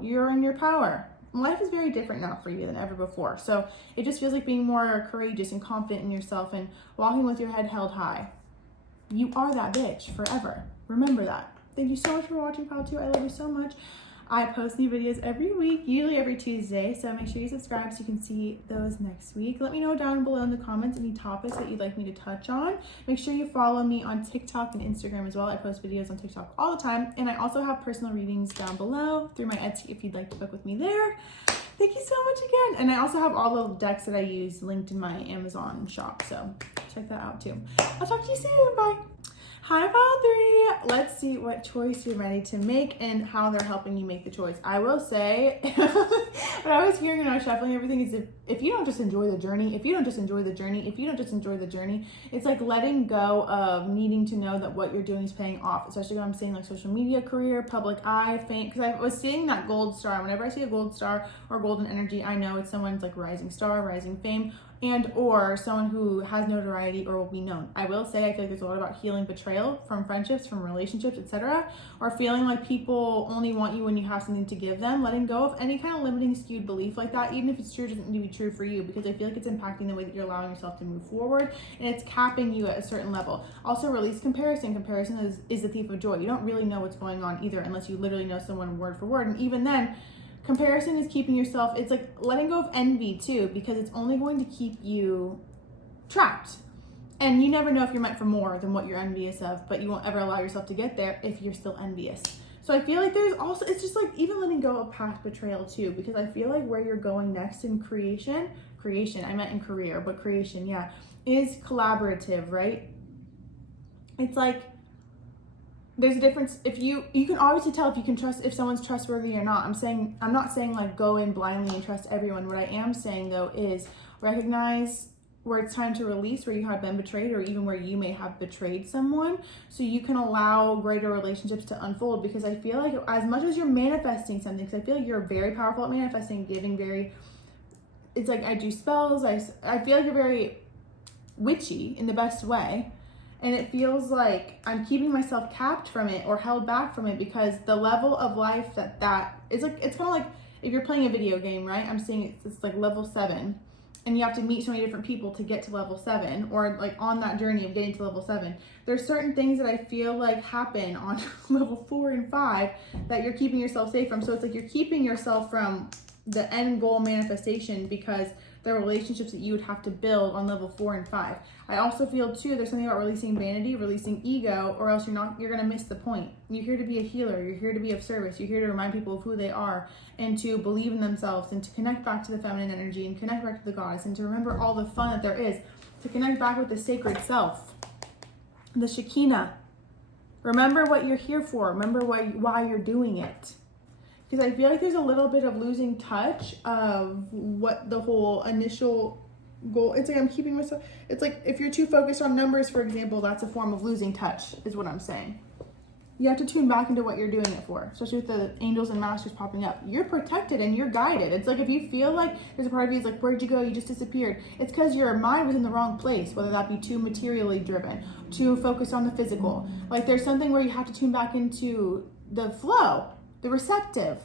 You're in your power. Life is very different now for you than ever before. So it just feels like being more courageous and confident in yourself and walking with your head held high. You are that bitch forever. Remember that. Thank you so much for watching, Pal 2. I love you so much. I post new videos every week, usually every Tuesday, so make sure you subscribe so you can see those next week. Let me know down below in the comments any topics that you'd like me to touch on. Make sure you follow me on TikTok and Instagram as well. I post videos on TikTok all the time, and I also have personal readings down below through my Etsy if you'd like to book with me there. Thank you so much again. And I also have all the decks that I use linked in my Amazon shop, so check that out too. I'll talk to you soon. Bye. Hi, Pile 3. Let's see what choice you're ready to make and how they're helping you make the choice. I will say, what I was hearing when I was shuffling everything is if you don't just enjoy the journey, it's like letting go of needing to know that what you're doing is paying off, especially when I'm saying like social media, career, public eye, fame, because I was seeing that gold star. Whenever I see a gold star or golden energy, I know it's someone's like rising star, rising fame, and or someone who has notoriety or will be known. I will say I feel like there's a lot about healing betrayal from friendships, from relationships, etc., or feeling like people only want you when you have something to give them. Letting go of any kind of limiting, skewed belief like that, even if it's true, doesn't need to be true for you, because I feel like it's impacting the way that you're allowing yourself to move forward, and it's capping you at a certain level. Also, release comparison. Comparison is the thief of joy. You don't really know what's going on either unless you literally know someone word for word, and even then, comparison is keeping yourself, it's like letting go of envy too, because it's only going to keep you trapped. And you never know if you're meant for more than what you're envious of, but you won't ever allow yourself to get there if you're still envious. So I feel like there's also, it's just like even letting go of past betrayal too, because I feel like where you're going next in creation, I meant in career, but creation, yeah, is collaborative, right? It's like, there's a difference. If you can obviously tell if you can trust, if someone's trustworthy or not. I'm not saying like go in blindly and trust everyone. What I am saying though is recognize where it's time to release, where you have been betrayed, or even where you may have betrayed someone, so you can allow greater relationships to unfold. Because I feel like as much as you're manifesting something, because I feel like you're very powerful at manifesting, giving it's like I do spells, I feel like you're very witchy in the best way. And it feels like I'm keeping myself capped from it or held back from it, because the level of life that is like, it's kind of like if you're playing a video game, right? I'm saying it's like level 7, and you have to meet so many different people to get to level 7, or like on that journey of getting to level 7. There's certain things that I feel like happen on level 4 and 5 that you're keeping yourself safe from. So it's like you're keeping yourself from the end goal manifestation because the relationships that you would have to build on level 4 and 5. I also feel too, there's something about releasing vanity, releasing ego, or else you're gonna miss the point. You're here to be a healer, you're here to be of service, you're here to remind people of who they are and to believe in themselves and to connect back to the feminine energy and connect back to the goddess and to remember all the fun that there is, to connect back with the sacred self, the Shekinah. Remember what you're here for, remember why you're doing it. Because I feel like there's a little bit of losing touch of what the whole initial goal. It's like I'm keeping myself. It's like if you're too focused on numbers, for example, that's a form of losing touch, is what I'm saying. You have to tune back into what you're doing it for, especially with the angels and masters popping up. You're protected and you're guided. It's like if you feel like there's a part of you that's like, where'd you go? You just disappeared. It's because your mind was in the wrong place, whether that be too materially driven, too focused on the physical. Like there's something where you have to tune back into the flow, the receptive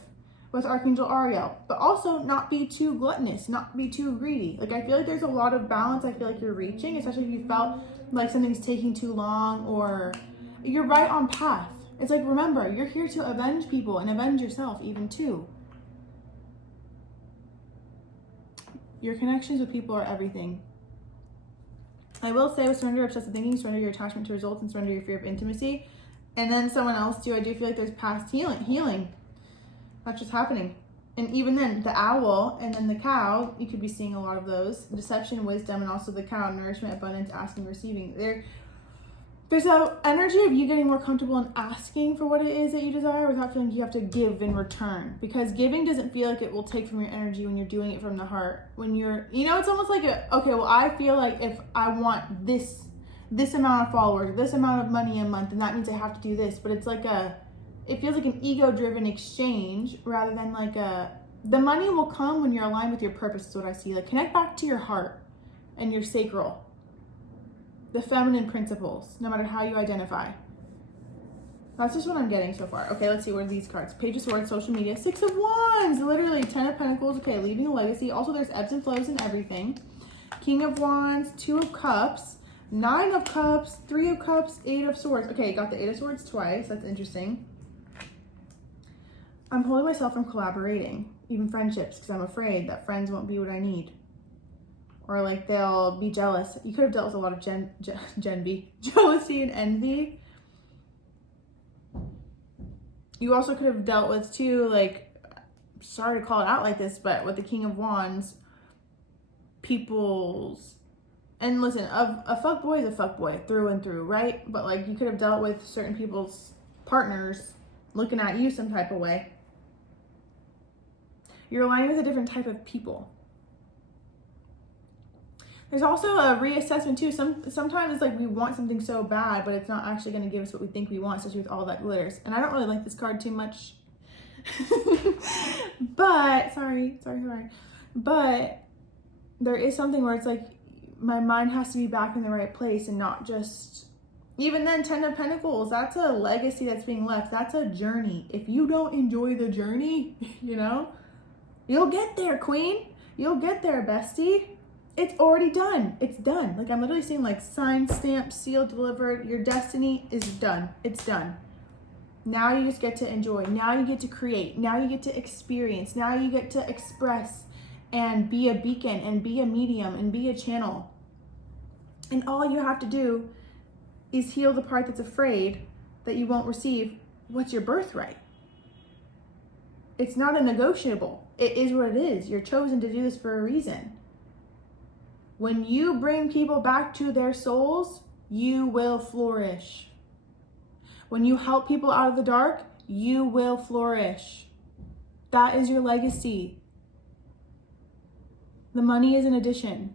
with Archangel Ariel, but also not be too gluttonous, not be too greedy. Like I feel like there's a lot of balance I feel like you're reaching, especially if you felt like something's taking too long or you're right on path. It's like, remember, you're here to avenge people and avenge yourself even too. Your connections with people are everything. I will say with surrender obsessive thinking, surrender your attachment to results and surrender your fear of intimacy. And then someone else too, I do feel like there's past healing. That's just happening. And even then, the owl and then the cow, you could be seeing a lot of those. Deception, wisdom, and also the cow, nourishment, abundance, asking, receiving. There's an energy of you getting more comfortable in asking for what it is that you desire without feeling you have to give in return. Because giving doesn't feel like it will take from your energy when you're doing it from the heart. When you're, it's almost like, okay, well, I feel like if I want this amount of followers, this amount of money a month, then that means I have to do this. But it's like it feels like an ego-driven exchange rather than like the money will come when you're aligned with your purpose is what I see. Like connect back to your heart and your sacral. The feminine principles, no matter how you identify. That's just what I'm getting so far. Okay, let's see, where are these cards? Page of Swords, social media, 6 of Wands, literally 10 of Pentacles. Okay, leaving a legacy. Also, there's ebbs and flows in everything. King of Wands, 2 of Cups, 9 of Cups, 3 of Cups, 8 of Swords. Okay, got the 8 of Swords twice. That's interesting. I'm holding myself from collaborating, even friendships, because I'm afraid that friends won't be what I need. Or like they'll be jealous. You could have dealt with a lot of jealousy and envy. You also could have dealt with too, like, sorry to call it out like this, but with the King of Wands, people's, and listen, a fuckboy is a fuckboy through and through, right? But like you could have dealt with certain people's partners looking at you some type of way. You're aligning with a different type of people. There's also a reassessment too. Sometimes it's like we want something so bad, but it's not actually going to give us what we think we want, especially with all that glitters. And I don't really like this card too much. But, sorry. But there is something where it's like my mind has to be back in the right place and not just, even then, 10 of Pentacles, that's a legacy that's being left. That's a journey. If you don't enjoy the journey, you'll get there, queen. You'll get there, bestie. It's already done. It's done. Like I'm literally seeing like signed, stamped, sealed, delivered. Your destiny is done. It's done. Now you just get to enjoy. Now you get to create. Now you get to experience. Now you get to express and be a beacon and be a medium and be a channel. And all you have to do is heal the part that's afraid that you won't receive what's your birthright. It's not a negotiable. It is what it is. You're chosen to do this for a reason. When you bring people back to their souls, you will flourish. When you help people out of the dark, you will flourish. That is your legacy. The money is an addition.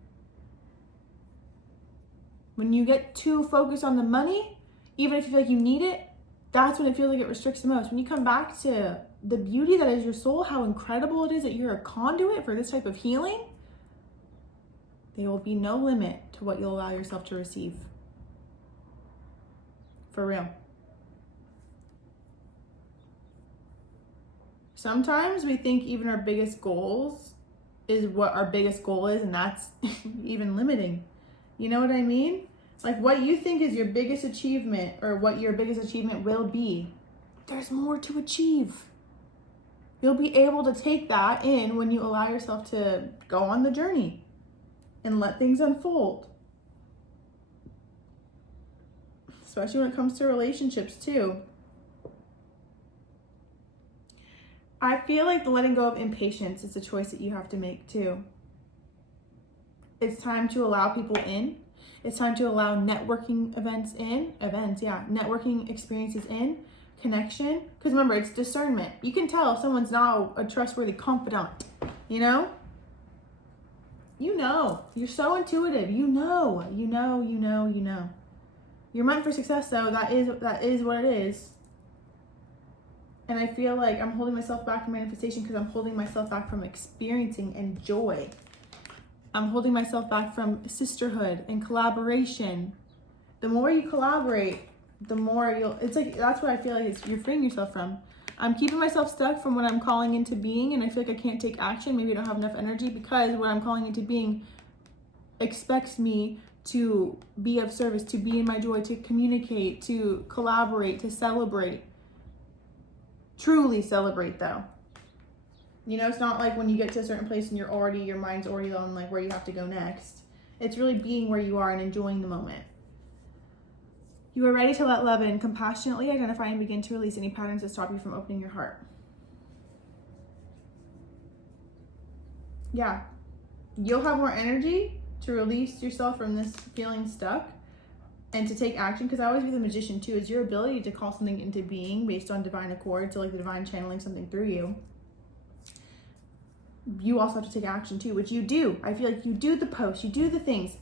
When you get too focused on the money, even if you feel like you need it, that's when it feels like it restricts the most. When you come back to the beauty that is your soul, how incredible it is that you're a conduit for this type of healing, there will be no limit to what you'll allow yourself to receive. For real. Sometimes we think even our biggest goals is what our biggest goal is, and that's even limiting. You know what I mean? Like what you think is your biggest achievement or what your biggest achievement will be, there's more to achieve. You'll be able to take that in when you allow yourself to go on the journey. and let things unfold. Especially when it comes to relationships too. I feel like the letting go of impatience is a choice that you have to make too. It's time to allow people in. It's time to allow networking networking experiences in, connection. Because remember, it's discernment. You can tell if someone's not a trustworthy confidant, you know? You know. You're so intuitive. You know. You're meant for success, though. That is what it is. And I feel like I'm holding myself back from manifestation because I'm holding myself back from experiencing and joy. I'm holding myself back from sisterhood and collaboration. The more you collaborate, the more it's like, that's what I feel like you're freeing yourself from. I'm keeping myself stuck from what I'm calling into being, and I feel like I can't take action. Maybe I don't have enough energy because what I'm calling into being expects me to be of service, to be in my joy, to communicate, to collaborate, to celebrate. Truly celebrate, though. You know, it's not like when you get to a certain place and your mind's already on like where you have to go next. It's really being where you are and enjoying the moment. You are ready to let love in, compassionately identify and begin to release any patterns that stop you from opening your heart. Yeah. You'll have more energy to release yourself from this feeling stuck and to take action, because I always view the magician too as your ability to call something into being based on divine accord, so like the divine channeling something through you. You also have to take action too, which you do. I feel like you do the posts, you do the things.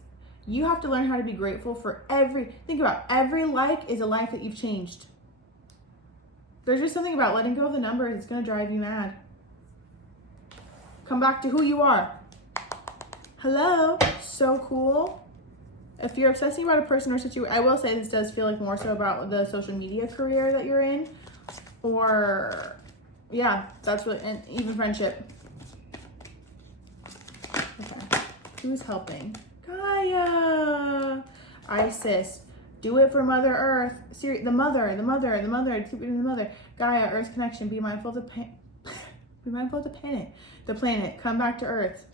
You have to learn how to be grateful for think about every like is a life that you've changed. There's just something about letting go of the numbers. It's going to drive you mad. Come back to who you are. Hello. So cool. If you're obsessing about a person or situation, I will say this does feel like more so about the social media career that you're in, or yeah, that's what, and even friendship. Okay, who's helping? Gaia, Isis, do it for Mother Earth. The mother. Keep it in the mother. Gaia, Earth's connection. Be mindful of the planet. Come back to Earth.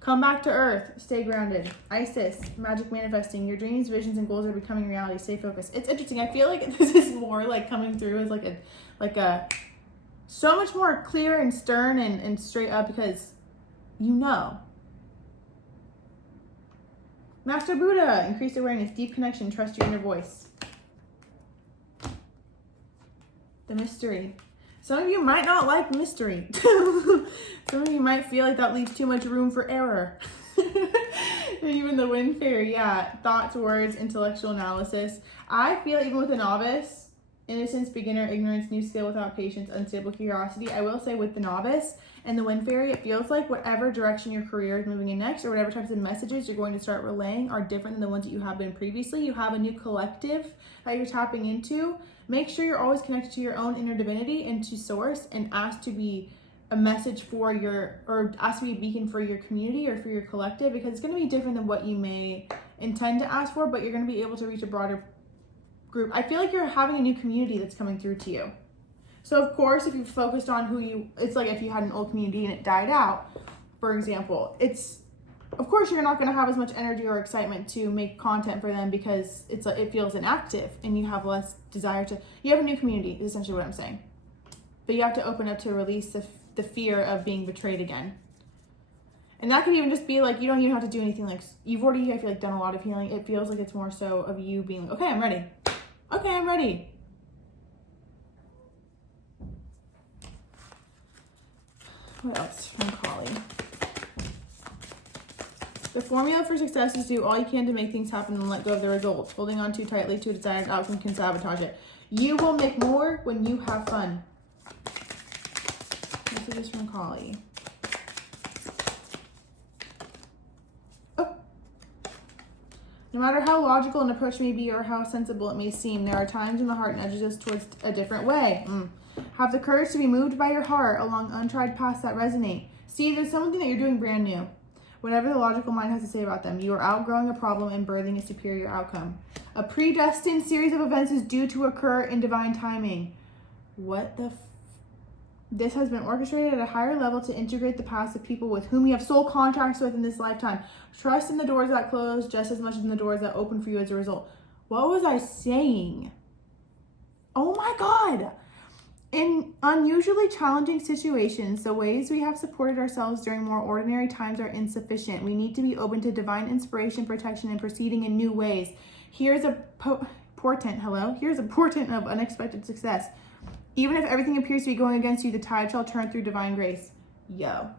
Come back to Earth. Stay grounded. Isis, magic manifesting. Your dreams, visions, and goals are becoming reality. Stay focused. It's interesting. I feel like this is more like coming through as like a so much more clear and stern and straight up, because you know. Master Buddha, increased awareness, deep connection, trust your inner voice. The mystery. Some of you might not like mystery. Some of you might feel like that leaves too much room for error. Even the wind fairy, yeah. Thoughts, words, intellectual analysis. I feel even with a novice, innocence, beginner, ignorance, new skill without patience, unstable curiosity. I will say with the novice and the wind fairy, it feels like whatever direction your career is moving in next, or whatever types of messages you're going to start relaying are different than the ones that you have been previously. You have a new collective that you're tapping into. Make sure you're always connected to your own inner divinity and to source, and ask to be a message for or ask to be a beacon for your community or for your collective, because it's going to be different than what you may intend to ask for, but you're going to be able to reach a broader group. I feel like you're having a new community that's coming through to you. So of course, if you focused on it's like if you had an old community and it died out, for example, of course you're not going to have as much energy or excitement to make content for them, because it feels inactive and you have less desire you have a new community is essentially what I'm saying. But you have to open up to release the fear of being betrayed again. And that could even just be like, you don't even have to do anything, like you've already, I feel like, done a lot of healing. It feels like it's more so of you being, okay, I'm ready. Okay, I'm ready. What else from Kayleigh? The formula for success is do all you can to make things happen and let go of the results. Holding on too tightly to a desired outcome can sabotage it. You will make more when you have fun. This is from Kayleigh. Oh. No matter how logical an approach may be or how sensible it may seem, there are times when the heart nudges us towards a different way. Have the courage to be moved by your heart along untried paths that resonate. See, there's something that you're doing brand new. Whatever the logical mind has to say about them, you are outgrowing a problem and birthing a superior outcome. A predestined series of events is due to occur in divine timing. What the This has been orchestrated at a higher level to integrate the past of people with whom you have soul contracts with in this lifetime. Trust in the doors that close just as much as in the doors that open for you as a result. What was I saying? Oh my God. In unusually challenging situations, the ways we have supported ourselves during more ordinary times are insufficient. We need to be open to divine inspiration, protection, and proceeding in new ways. Here's a portent of unexpected success. Even if everything appears to be going against you, the tide shall turn through divine grace. Yo.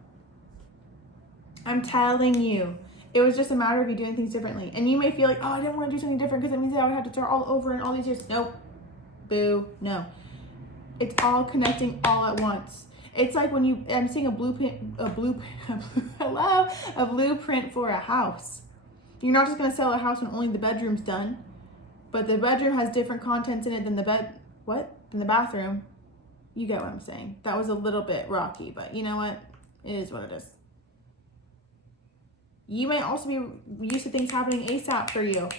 I'm telling you. It was just a matter of you doing things differently. And you may feel like, oh, I didn't want to do something different because it means that I would have to start all over in all these years. Nope. Boo. No. It's all connecting all at once. It's like when I'm seeing a blueprint for a house. You're not just going to sell a house when only the bedroom's done, but the bedroom has different contents in it than the bathroom. You get what I'm saying. That was a little bit rocky, but you know what? It is what it is. You may also be used to things happening ASAP for you.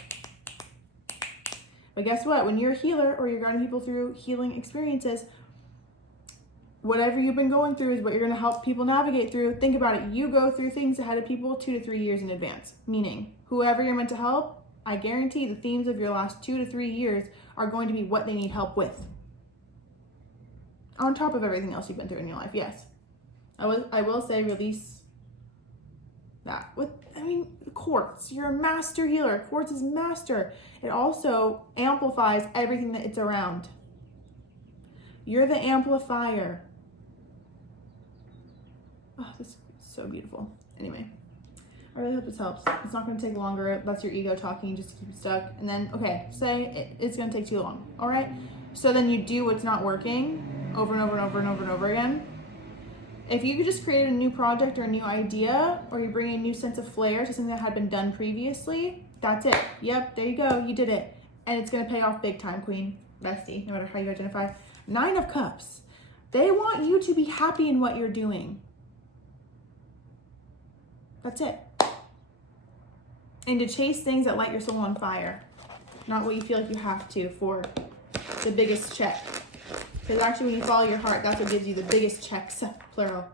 But guess what? When you're a healer or you're guiding people through healing experiences, whatever you've been going through is what you're going to help people navigate through. Think about it. You go through things ahead of people 2 to 3 years in advance. Meaning, whoever you're meant to help, I guarantee the themes of your last 2 to 3 years are going to be what they need help with. On top of everything else you've been through in your life, yes. I will say release that. Quartz. You're a master healer. Quartz is master. It also amplifies everything that it's around. You're the amplifier. Oh, this is so beautiful. Anyway, I really hope this helps. It's not going to take longer. That's your ego talking just to keep you stuck. And then, okay, say it's going to take too long. All right? So then you do what's not working over and over and over and over and over again. If you could just create a new project or a new idea, or you bring a new sense of flair to something that had been done previously, that's it. Yep, there you go. You did it. And it's going to pay off big time, Queen, Bestie, no matter how you identify. 9 of Cups. They want you to be happy in what you're doing. That's it. And to chase things that light your soul on fire. Not what you feel like you have to for the biggest check. Because actually when you follow your heart, that's what gives you the biggest checks, plural.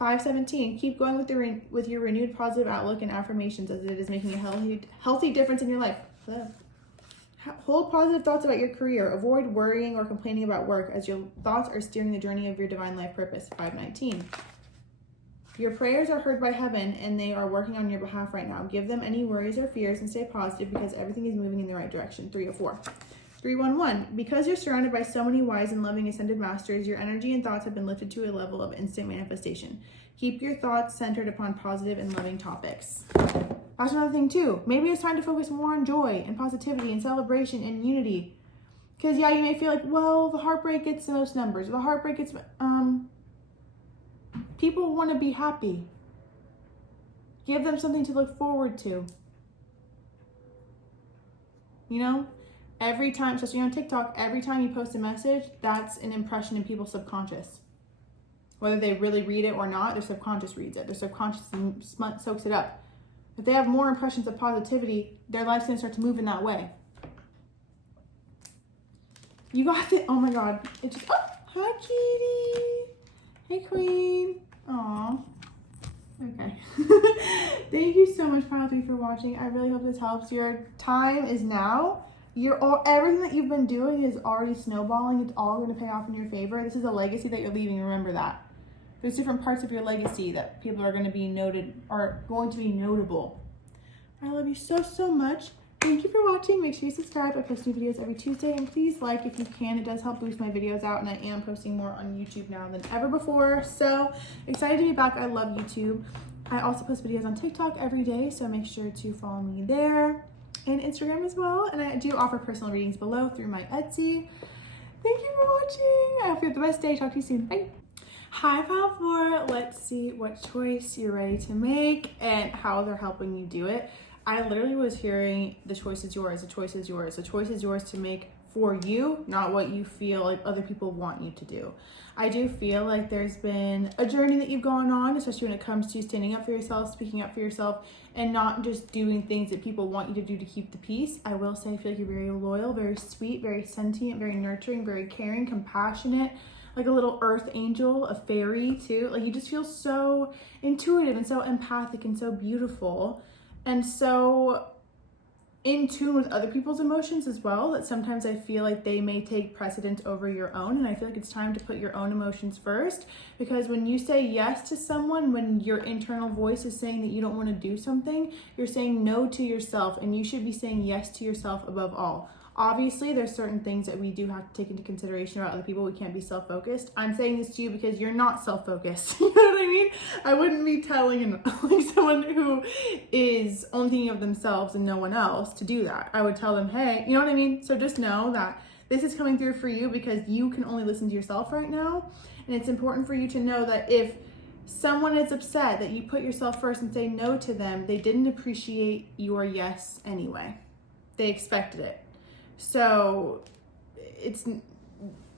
517, keep going with your renewed positive outlook and affirmations as it is making a healthy difference in your life. Hold positive thoughts about your career. Avoid worrying or complaining about work as your thoughts are steering the journey of your divine life purpose. 519. Your prayers are heard by heaven and they are working on your behalf right now. Give them any worries or fears and stay positive because everything is moving in the right direction. 304. 311. Because you're surrounded by so many wise and loving ascended masters, your energy and thoughts have been lifted to a level of instant manifestation. Keep your thoughts centered upon positive and loving topics. That's another thing too. Maybe it's time to focus more on joy and positivity and celebration and unity. Because yeah, you may feel like, well, the heartbreak gets the most numbers. The heartbreak gets, people want to be happy. Give them something to look forward to. You know? Every time, especially on TikTok, every time you post a message, that's an impression in people's subconscious. Whether they really read it or not, their subconscious reads it. Their subconscious soaks it up. If they have more impressions of positivity, their life's going to start to move in that way. You got it. Oh my God. It just, oh, hi, kitty. Hey, Queen. Aw. Okay. Thank you so much, Pile 3, for watching. I really hope this helps. Your time is now. Everything that you've been doing is already snowballing. It's all going to pay off in your favor. This is a legacy that you're leaving. Remember that. There's different parts of your legacy that people are going to be noted or going to be notable. I love you so, so much. Thank you for watching. Make sure you subscribe. I post new videos every Tuesday, and please like if you can. It does help boost my videos out, and I am posting more on YouTube now than ever before. So excited to be back. I love YouTube. I also post videos on TikTok every day, so make sure to follow me there. And Instagram as well, and I do offer personal readings below through my Etsy. Thank you for watching. I hope you have the best day. Talk to you soon. Bye. Hi, Pile 4. Let's see what choice you're ready to make and how they're helping you do it. I literally was hearing the choice is yours, the choice is yours, the choice is yours to make for you, not what you feel like other people want you to do. I do feel like there's been a journey that you've gone on, especially when it comes to standing up for yourself, speaking up for yourself, and not just doing things that people want you to do to keep the peace. I will say I feel like you're very loyal, very sweet, very sentient, very nurturing, very caring, compassionate, like a little earth angel, a fairy too. Like you just feel so intuitive and so empathic and so beautiful and so in tune with other people's emotions as well, that sometimes I feel like they may take precedence over your own. And I feel like it's time to put your own emotions first, because when you say yes to someone, when your internal voice is saying that you don't want to do something, you're saying no to yourself, and you should be saying yes to yourself above all. Obviously, there's certain things that we do have to take into consideration about other people. We can't be self-focused. I'm saying this to you because you're not self-focused. You know what I mean? I wouldn't be telling like someone who is only thinking of themselves and no one else to do that. I would tell them, hey, you know what I mean? So just know that this is coming through for you because you can only listen to yourself right now. And it's important for you to know that if someone is upset that you put yourself first and say no to them, they didn't appreciate your yes anyway. They expected it. So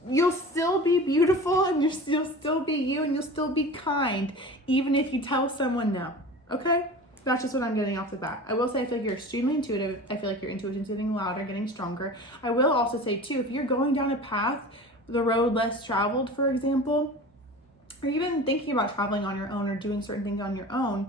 you'll still be beautiful and you'll still be you and you'll still be kind even if you tell someone no, okay? That's just what I'm getting off the bat. I will say I feel like you're extremely intuitive. I feel like your intuition's getting louder, getting stronger. I will also say too, if you're going down a path, the road less traveled, for example, or even thinking about traveling on your own or doing certain things on your own,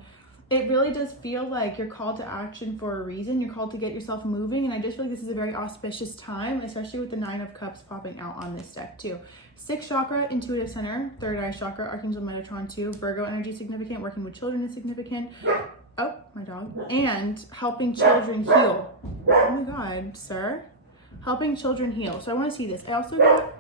it really does feel like you're called to action for a reason. You're called to get yourself moving. And I just feel like this is a very auspicious time, especially with the 9 of Cups popping out on this deck too. 6th chakra, intuitive center. 3rd eye chakra, Archangel Metatron 2. Virgo energy significant. Working with children is significant. Oh, my dog. And helping children heal. Oh my God, sir. Helping children heal. So I want to see this. I also got...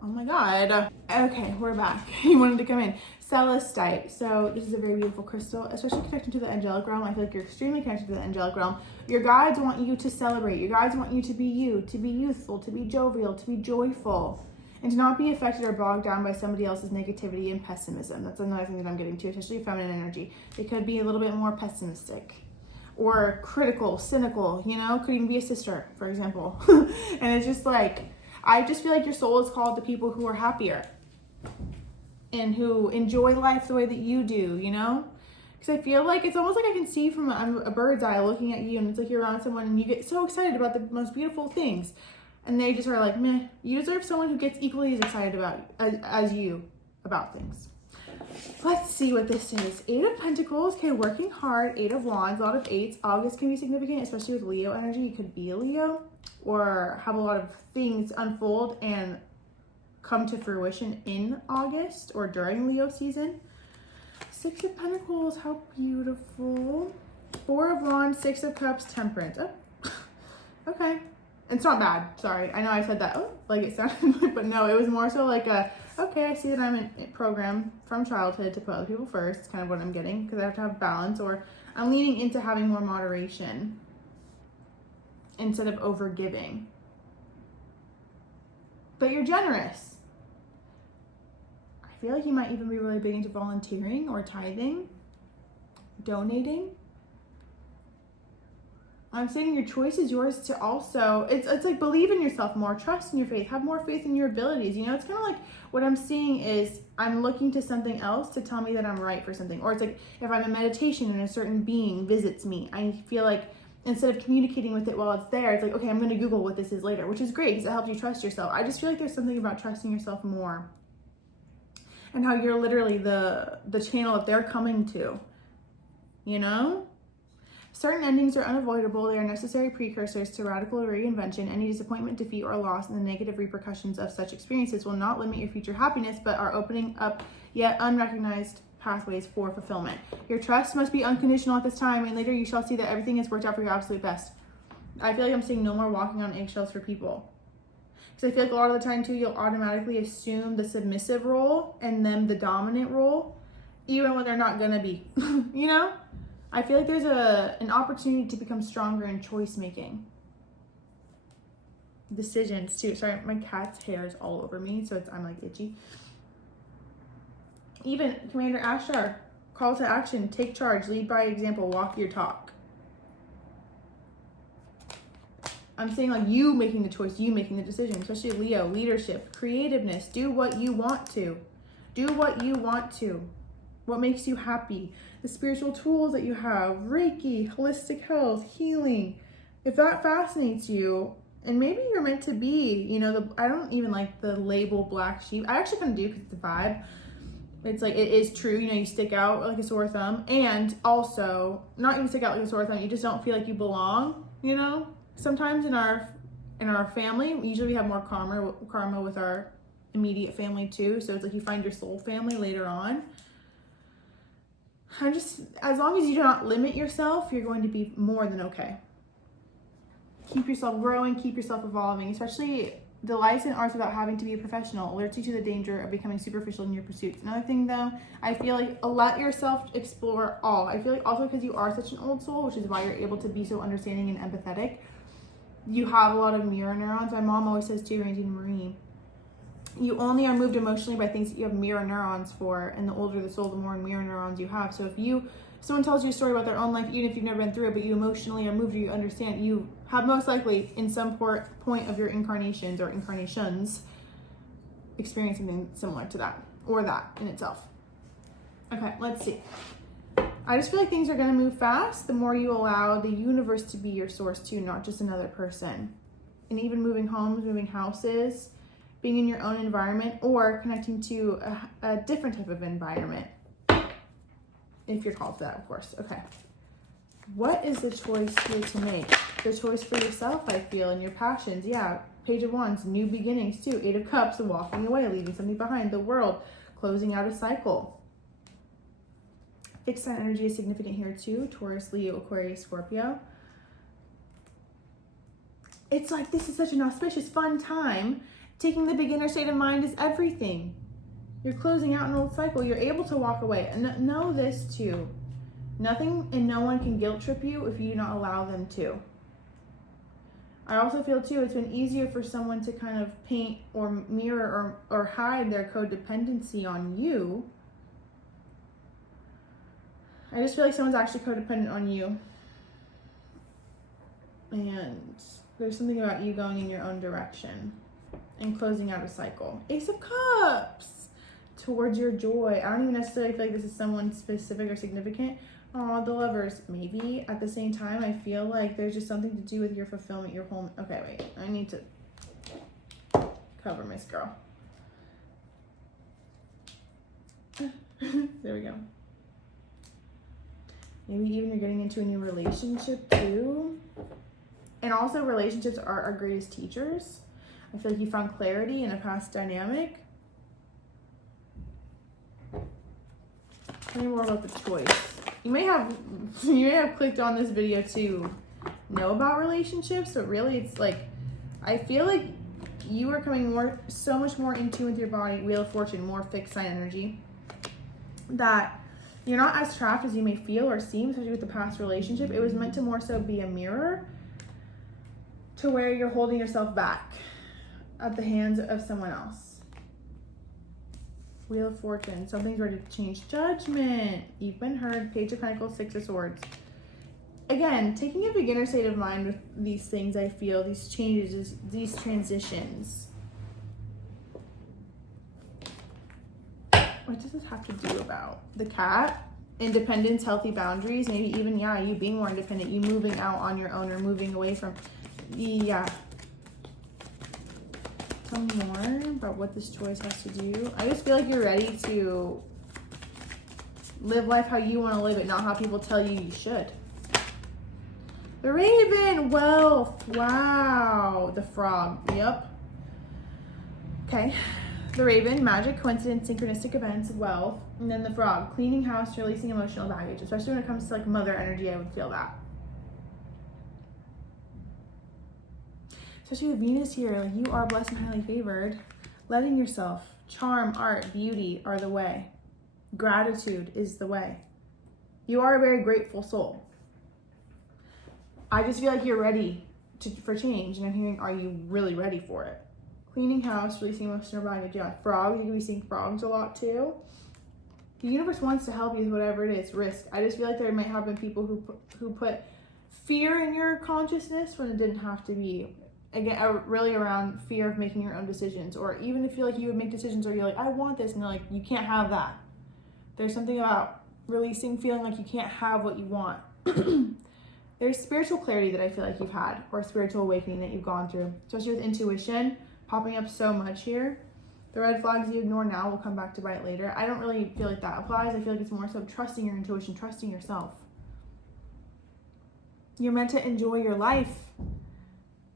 Oh my God. Okay, we're back. You wanted to come in. Celestite. So this is a very beautiful crystal, especially connected to the angelic realm. I feel like you're extremely connected to the angelic realm. Your guides want you to celebrate. Your guides want you to be you, to be youthful, to be jovial, to be joyful, and to not be affected or bogged down by somebody else's negativity and pessimism. That's another thing that I'm getting to, especially feminine energy. They could be a little bit more pessimistic or critical, cynical, you know, could even be a sister, for example. And it's just like, I just feel like your soul is called to people who are happier and who enjoy life the way that you do, you know? Because I feel like it's almost like I can see from a bird's eye looking at you, and it's like you're around someone and you get so excited about the most beautiful things, and they just are like, meh. You deserve someone who gets equally as excited about as you about things. Let's see what this is. 8 of Pentacles. Okay, working hard. 8 of Wands. A lot of 8s. August can be significant, especially with Leo energy. You could be a Leo or have a lot of things unfold and come to fruition in August or during Leo season. 6 of Pentacles, how beautiful. 4 of Wands, 6 of Cups, Temperance. Oh, okay. It's not bad. Sorry. I know I said that like it sounded, but no, it was more so like okay, I see that I'm in a program from childhood to put other people first. It's kind of what I'm getting because I have to have balance, or I'm leaning into having more moderation instead of over giving. But you're generous. I feel like you might even be really big into volunteering or tithing, donating. I'm saying your choice is yours to also, it's like believe in yourself more, trust in your faith, have more faith in your abilities. You know, it's kind of like what I'm seeing is I'm looking to something else to tell me that I'm right for something. Or it's like if I'm in meditation and a certain being visits me, I feel like instead of communicating with it while it's there, it's like, okay, I'm going to Google what this is later, which is great because it helps you trust yourself. I just feel like there's something about trusting yourself more and how you're literally the channel that they're coming to, you know? Certain endings are unavoidable. They are necessary precursors to radical reinvention. Any disappointment, defeat, or loss, and the negative repercussions of such experiences will not limit your future happiness, but are opening up yet unrecognized pathways for fulfillment. Your trust must be unconditional at this time, and later you shall see that everything is worked out for your absolute best. I feel like I'm seeing no more walking on eggshells for people. Because I feel like a lot of the time, too, you'll automatically assume the submissive role and then the dominant role, even when they're not going to be, you know? I feel like there's an opportunity to become stronger in choice making. Decisions too. Sorry, my cat's hair is all over me, so I'm like itchy. Even Commander Ashtar, call to action, take charge, lead by example, walk your talk. I'm saying like you making the choice, you making the decision, especially Leo, leadership, creativeness, do what you want to. Do what you want to. What makes you happy? The spiritual tools that you have, Reiki, holistic health, healing. If that fascinates you And maybe you're meant to be, you know, I don't even like the label black sheep. I actually kind of do because it's a vibe. It's like, it is true, you know, you stick out like a sore thumb. And also, not even stick out like a sore thumb, you just don't feel like you belong, you know? Sometimes in our family, usually we have more karma with our immediate family too. So it's like you find your soul family later on. As long as you do not limit yourself, you're going to be more than okay. Keep yourself growing, keep yourself evolving, especially the life and arts about having to be a professional alerts you to the danger of becoming superficial in your pursuits. Another thing though, I feel like let yourself explore all. I feel like also because you are such an old soul, which is why you're able to be so understanding and empathetic, you have a lot of mirror neurons. My mom always says too, Randy and Marie, you only are moved emotionally by things that you have mirror neurons for, and the older the soul, the more mirror neurons you have. So if someone tells you a story about their own life, even if you've never been through it, but you emotionally are moved or you understand, you have most likely in some point of your incarnations or incarnations experienced something similar to that, or that in itself. Okay, let's see. I just feel like things are going to move fast the more you allow the universe to be your source too, not just another person. And even moving homes, moving houses, being in your own environment, or connecting to a different type of environment. If you're called to that, of course. Okay. What is the choice here to make? The choice for yourself, I feel, and your passions. Yeah. Page of Wands, new beginnings too. 8 of Cups, walking away, leaving something behind. The World, closing out a cycle. Fixed sign energy is significant here too. Taurus, Leo, Aquarius, Scorpio. It's like this is such an auspicious, fun time. Taking the beginner state of mind is everything. You're closing out an old cycle. You're able to walk away. And know this too. Nothing and no one can guilt trip you if you do not allow them to. I also feel too, it's been easier for someone to kind of paint or mirror or hide their codependency on you. I just feel like someone's actually codependent on you. And there's something about you going in your own direction and closing out a cycle. Ace of Cups towards your joy. I don't even necessarily feel like this is someone specific or significant. Oh, the Lovers. Maybe at the same time, I feel like there's just something to do with your fulfillment, your home. Okay, wait. I need to cover Miss Girl. There we go. Maybe even you're getting into a new relationship too. And also relationships are our greatest teachers. I feel like you found clarity in a past dynamic. Tell me more about the choice. You may have clicked on this video to know about relationships, but really it's like, I feel like you are coming so much more in tune with your body, Wheel of Fortune, more fixed sign energy, that you're not as trapped as you may feel or seem, especially with the past relationship. It was meant to more so be a mirror to where you're holding yourself back at the hands of someone else. Wheel of Fortune, something's ready to change. Judgment, you've been heard. Page of Pentacles, 6 of Swords. Again, taking a beginner state of mind with these things, I feel, these changes, these transitions. What does this have to do about? The Cat, independence, healthy boundaries, maybe even, yeah, you being more independent, you moving out on your own or moving away from, yeah. Tell me more about what this choice has to do. I just feel like you're ready to live life how you want to live it, not how people tell you you should. The Raven, wealth, wow. The Frog, yep. Okay, the Raven, magic, coincidence, synchronistic events, wealth. And then the Frog, cleaning house, releasing emotional baggage. Especially when it comes to like mother energy, I would feel that. Especially with Venus here, like you are blessed and highly favored. Letting yourself, charm, art, beauty are the way. Gratitude is the way. You are a very grateful soul. I just feel like you're ready for change. And I'm hearing, are you really ready for it? Cleaning house, releasing emotional baggage. Yeah, frogs, you can be seeing frogs a lot too. The universe wants to help you with whatever it is, risk. I just feel like there might have been people who put fear in your consciousness when it didn't have to be. Again, really around fear of making your own decisions, or even if you feel like you would make decisions or you're like, I want this, and they're like, you can't have that. There's something about releasing, feeling like you can't have what you want. There's spiritual clarity that I feel like you've had, or spiritual awakening that you've gone through, especially with intuition popping up so much here. The red flags you ignore now will come back to bite later. I don't really feel like that applies. I feel like it's more so trusting your intuition, trusting yourself. You're meant to enjoy your life.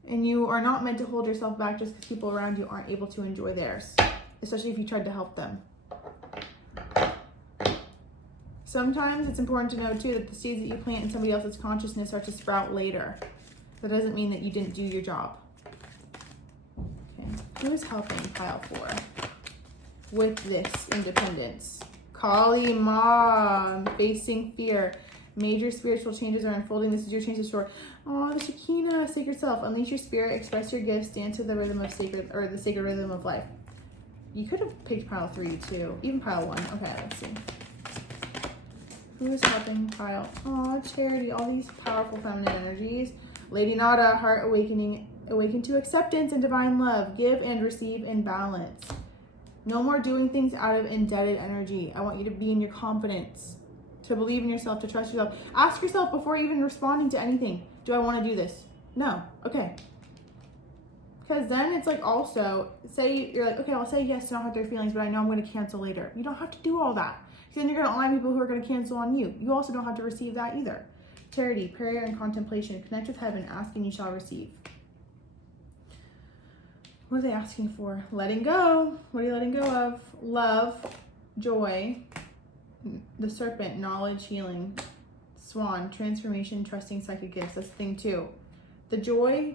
And you are not meant to hold yourself back just because people around you aren't able to enjoy theirs, especially if you tried to help them. Sometimes it's important to know too that the seeds that you plant in somebody else's consciousness are to sprout later. That doesn't mean that you didn't do your job. Okay, who is helping pile 4 with this independence? Kali Ma, facing fear. Major spiritual changes are unfolding. This is your chance to store. Oh, the Shekinah, sacred self. Unleash your spirit, express your gifts, dance to the rhythm of sacred, or the sacred rhythm of life. You could have picked pile 3 too, even pile 1. Okay, let's see. Who is helping pile? Oh, Charity, all these powerful feminine energies. Lady Nada, heart awakening, awaken to acceptance and divine love. Give and receive in balance. No more doing things out of indebted energy. I want you to be in your confidence, to believe in yourself, to trust yourself. Ask yourself before even responding to anything, do I want to do this? No. Okay. Because then it's like, also, say you're like, okay, I'll say yes to not hurt their feelings, but I know I'm going to cancel later. You don't have to do all that. Because then you're going to align people who are going to cancel on you. You also don't have to receive that either. Charity, prayer, and contemplation. Connect with heaven. Ask and you shall receive. What are they asking for? Letting go. What are you letting go of? Love, joy, the serpent, knowledge, healing, swan, transformation, trusting psychic gifts. That's the thing too. The joy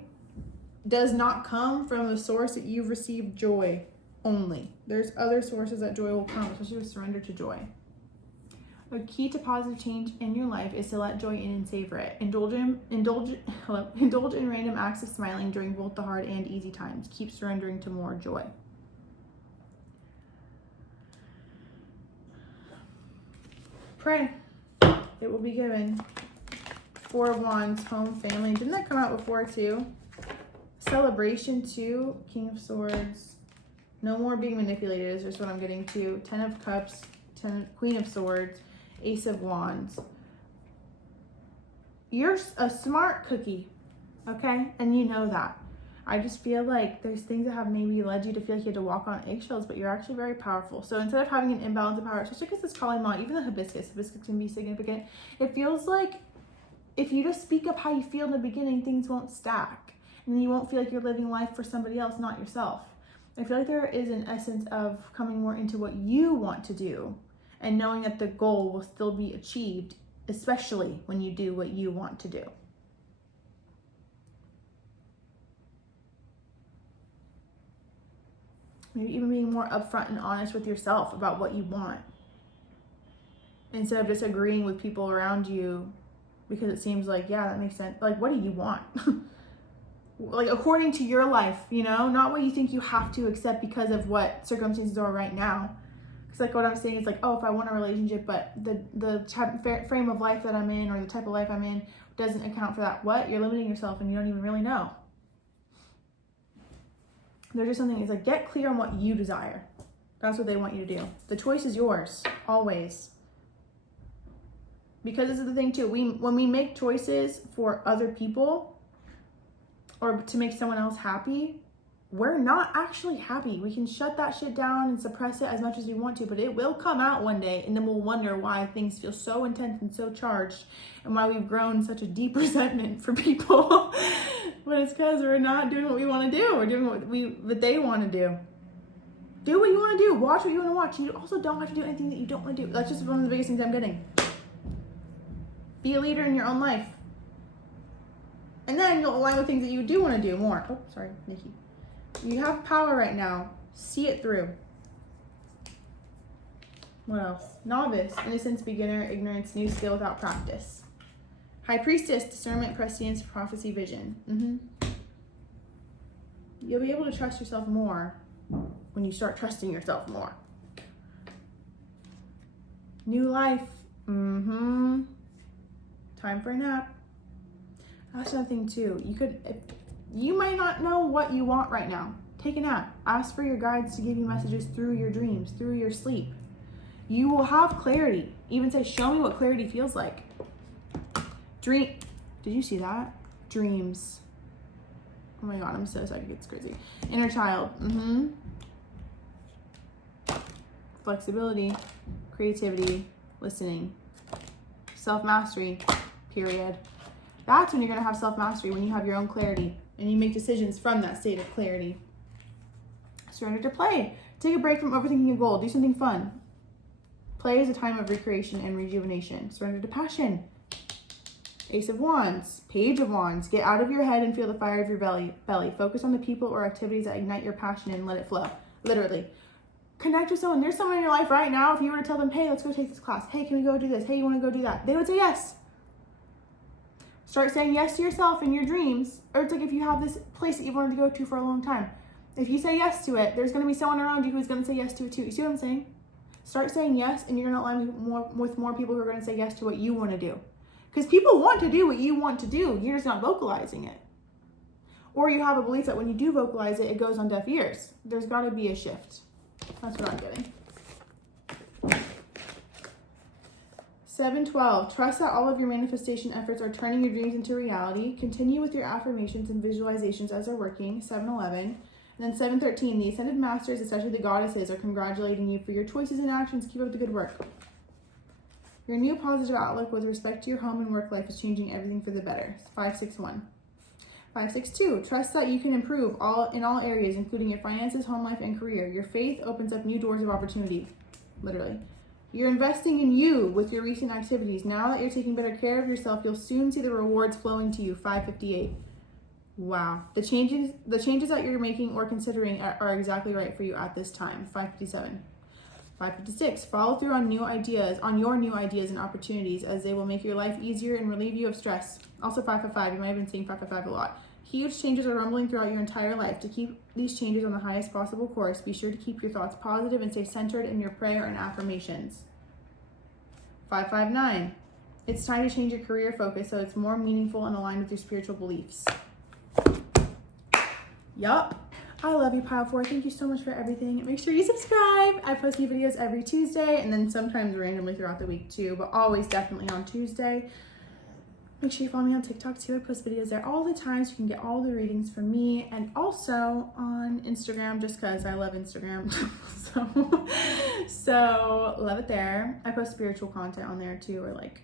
does not come from the source that you've received joy only. There's other sources that joy will come, especially with surrender to joy. A key to positive change in your life is to let joy in and savor it. Indulge in random acts of smiling during both the hard and easy times. Keep surrendering to more joy. Pray. It will be given. 4 of Wands, home, family. Didn't that come out before too? Celebration too. King of Swords. No more being manipulated is just what I'm getting to. 10 of Cups. Queen of Swords. Ace of Wands. You're a smart cookie, okay? And you know that. I just feel like there's things that have maybe led you to feel like you had to walk on eggshells, but you're actually very powerful. So instead of having an imbalance of power, especially because it's calling out, even the hibiscus can be significant. It feels like if you just speak up how you feel in the beginning, things won't stack. And then you won't feel like you're living life for somebody else, not yourself. I feel like there is an essence of coming more into what you want to do and knowing that the goal will still be achieved, especially when you do what you want to do. Maybe even being more upfront and honest with yourself about what you want, instead of just agreeing with people around you because it seems like, yeah, that makes sense. Like, what do you want? Like, according to your life, you know, not what you think you have to accept because of what circumstances are right now. Because like what I'm saying is like, oh, if I want a relationship, but the frame of life that I'm in or the type of life I'm in doesn't account for that. What? You're limiting yourself and you don't even really know. There's just something, it's like, get clear on what you desire. That's what they want you to do. The choice is yours, always. Because this is the thing too, when we make choices for other people or to make someone else happy, we're not actually happy. We can shut that shit down and suppress it as much as we want to, but it will come out one day, and then we'll wonder why things feel so intense and so charged, and why we've grown such a deep resentment for people. But it's because we're not doing what we want to do. We're doing what they want to do. Do what you want to do. Watch what you want to watch. You also don't have to do anything that you don't want to do. That's just one of the biggest things I'm getting. Be a leader in your own life. And then you'll align with things that you do want to do more. Oh, sorry, Nikki. You have power right now. See it through. What else? Novice, innocence, beginner, ignorance, new skill without practice. High priestess, discernment, prescience, prophecy, vision. You'll be able to trust yourself more when you start trusting yourself more. New life. Time for a nap. That's something too. You might not know what you want right now. Take a nap. Ask for your guides to give you messages through your dreams, through your sleep. You will have clarity. Even say, show me what clarity feels like. Do Did you see that? Dreams. Oh my God, I'm so psychic, it's crazy. Inner child. Flexibility, creativity, listening, self-mastery, period. That's when you're gonna have self-mastery, when you have your own clarity and you make decisions from that state of clarity. Surrender to play. Take a break from overthinking a goal. Do something fun. Play is a time of recreation and rejuvenation. Surrender to passion. Ace of Wands, Page of Wands. Get out of your head and feel the fire of your belly. Focus on the people or activities that ignite your passion and let it flow. Literally. Connect with someone. There's someone in your life right now. If you were to tell them, hey, let's go take this class. Hey, can we go do this? Hey, you want to go do that? They would say yes. Start saying yes to yourself and your dreams. Or it's like if you have this place that you've wanted to go to for a long time. If you say yes to it, there's going to be someone around you who's going to say yes to it too. You see what I'm saying? Start saying yes, and you're going to align with more people who are going to say yes to what you want to do. Because people want to do what you want to do. You're just not vocalizing it. Or you have a belief that when you do vocalize it, it goes on deaf ears. There's got to be a shift. That's what I'm getting. 7:12. Trust that all of your manifestation efforts are turning your dreams into reality. Continue with your affirmations and visualizations as they're working. 7:11. And then 7:13. The ascended masters, especially the goddesses, are congratulating you for your choices and actions. Keep up the good work. Your new positive outlook with respect to your home and work life is changing everything for the better. 5:61. 5:62. Trust that you can improve in all areas, including your finances, home life, and career. Your faith opens up new doors of opportunity. Literally. You're investing in you with your recent activities. Now that you're taking better care of yourself, you'll soon see the rewards flowing to you. 5:58. Wow. The changes that you're making or considering are exactly right for you at this time. 5:57. 5:56. Follow through on your new ideas and opportunities, as they will make your life easier and relieve you of stress. Also 5:55. You might have been seeing 5:55 a lot. Huge changes are rumbling throughout your entire life. To keep these changes on the highest possible course, be sure to keep your thoughts positive and stay centered in your prayer and affirmations. 5:59. It's time to change your career focus so it's more meaningful and aligned with your spiritual beliefs. Yup. I love you, Pile 4. Thank you so much for everything. Make sure you subscribe. I post new videos every Tuesday and then sometimes randomly throughout the week too, but always definitely on Tuesday. Make sure you follow me on TikTok too. I post videos there all the time so you can get all the readings from me, and also on Instagram just because I love Instagram. so love it there. I post spiritual content on there too, or like,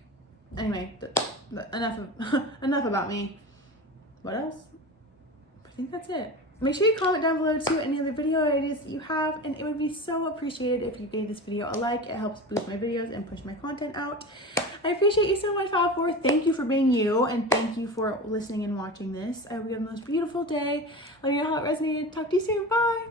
anyway, enough about me. What else? I think that's it. Make sure you comment down below too any other video ideas that you have, and it would be so appreciated if you gave this video a like. It helps boost my videos and push my content out. I appreciate you so much, Pile 4. Thank you for being you, and thank you for listening and watching this. I hope you have the most beautiful day. Let me know how it resonated. Talk to you soon. Bye.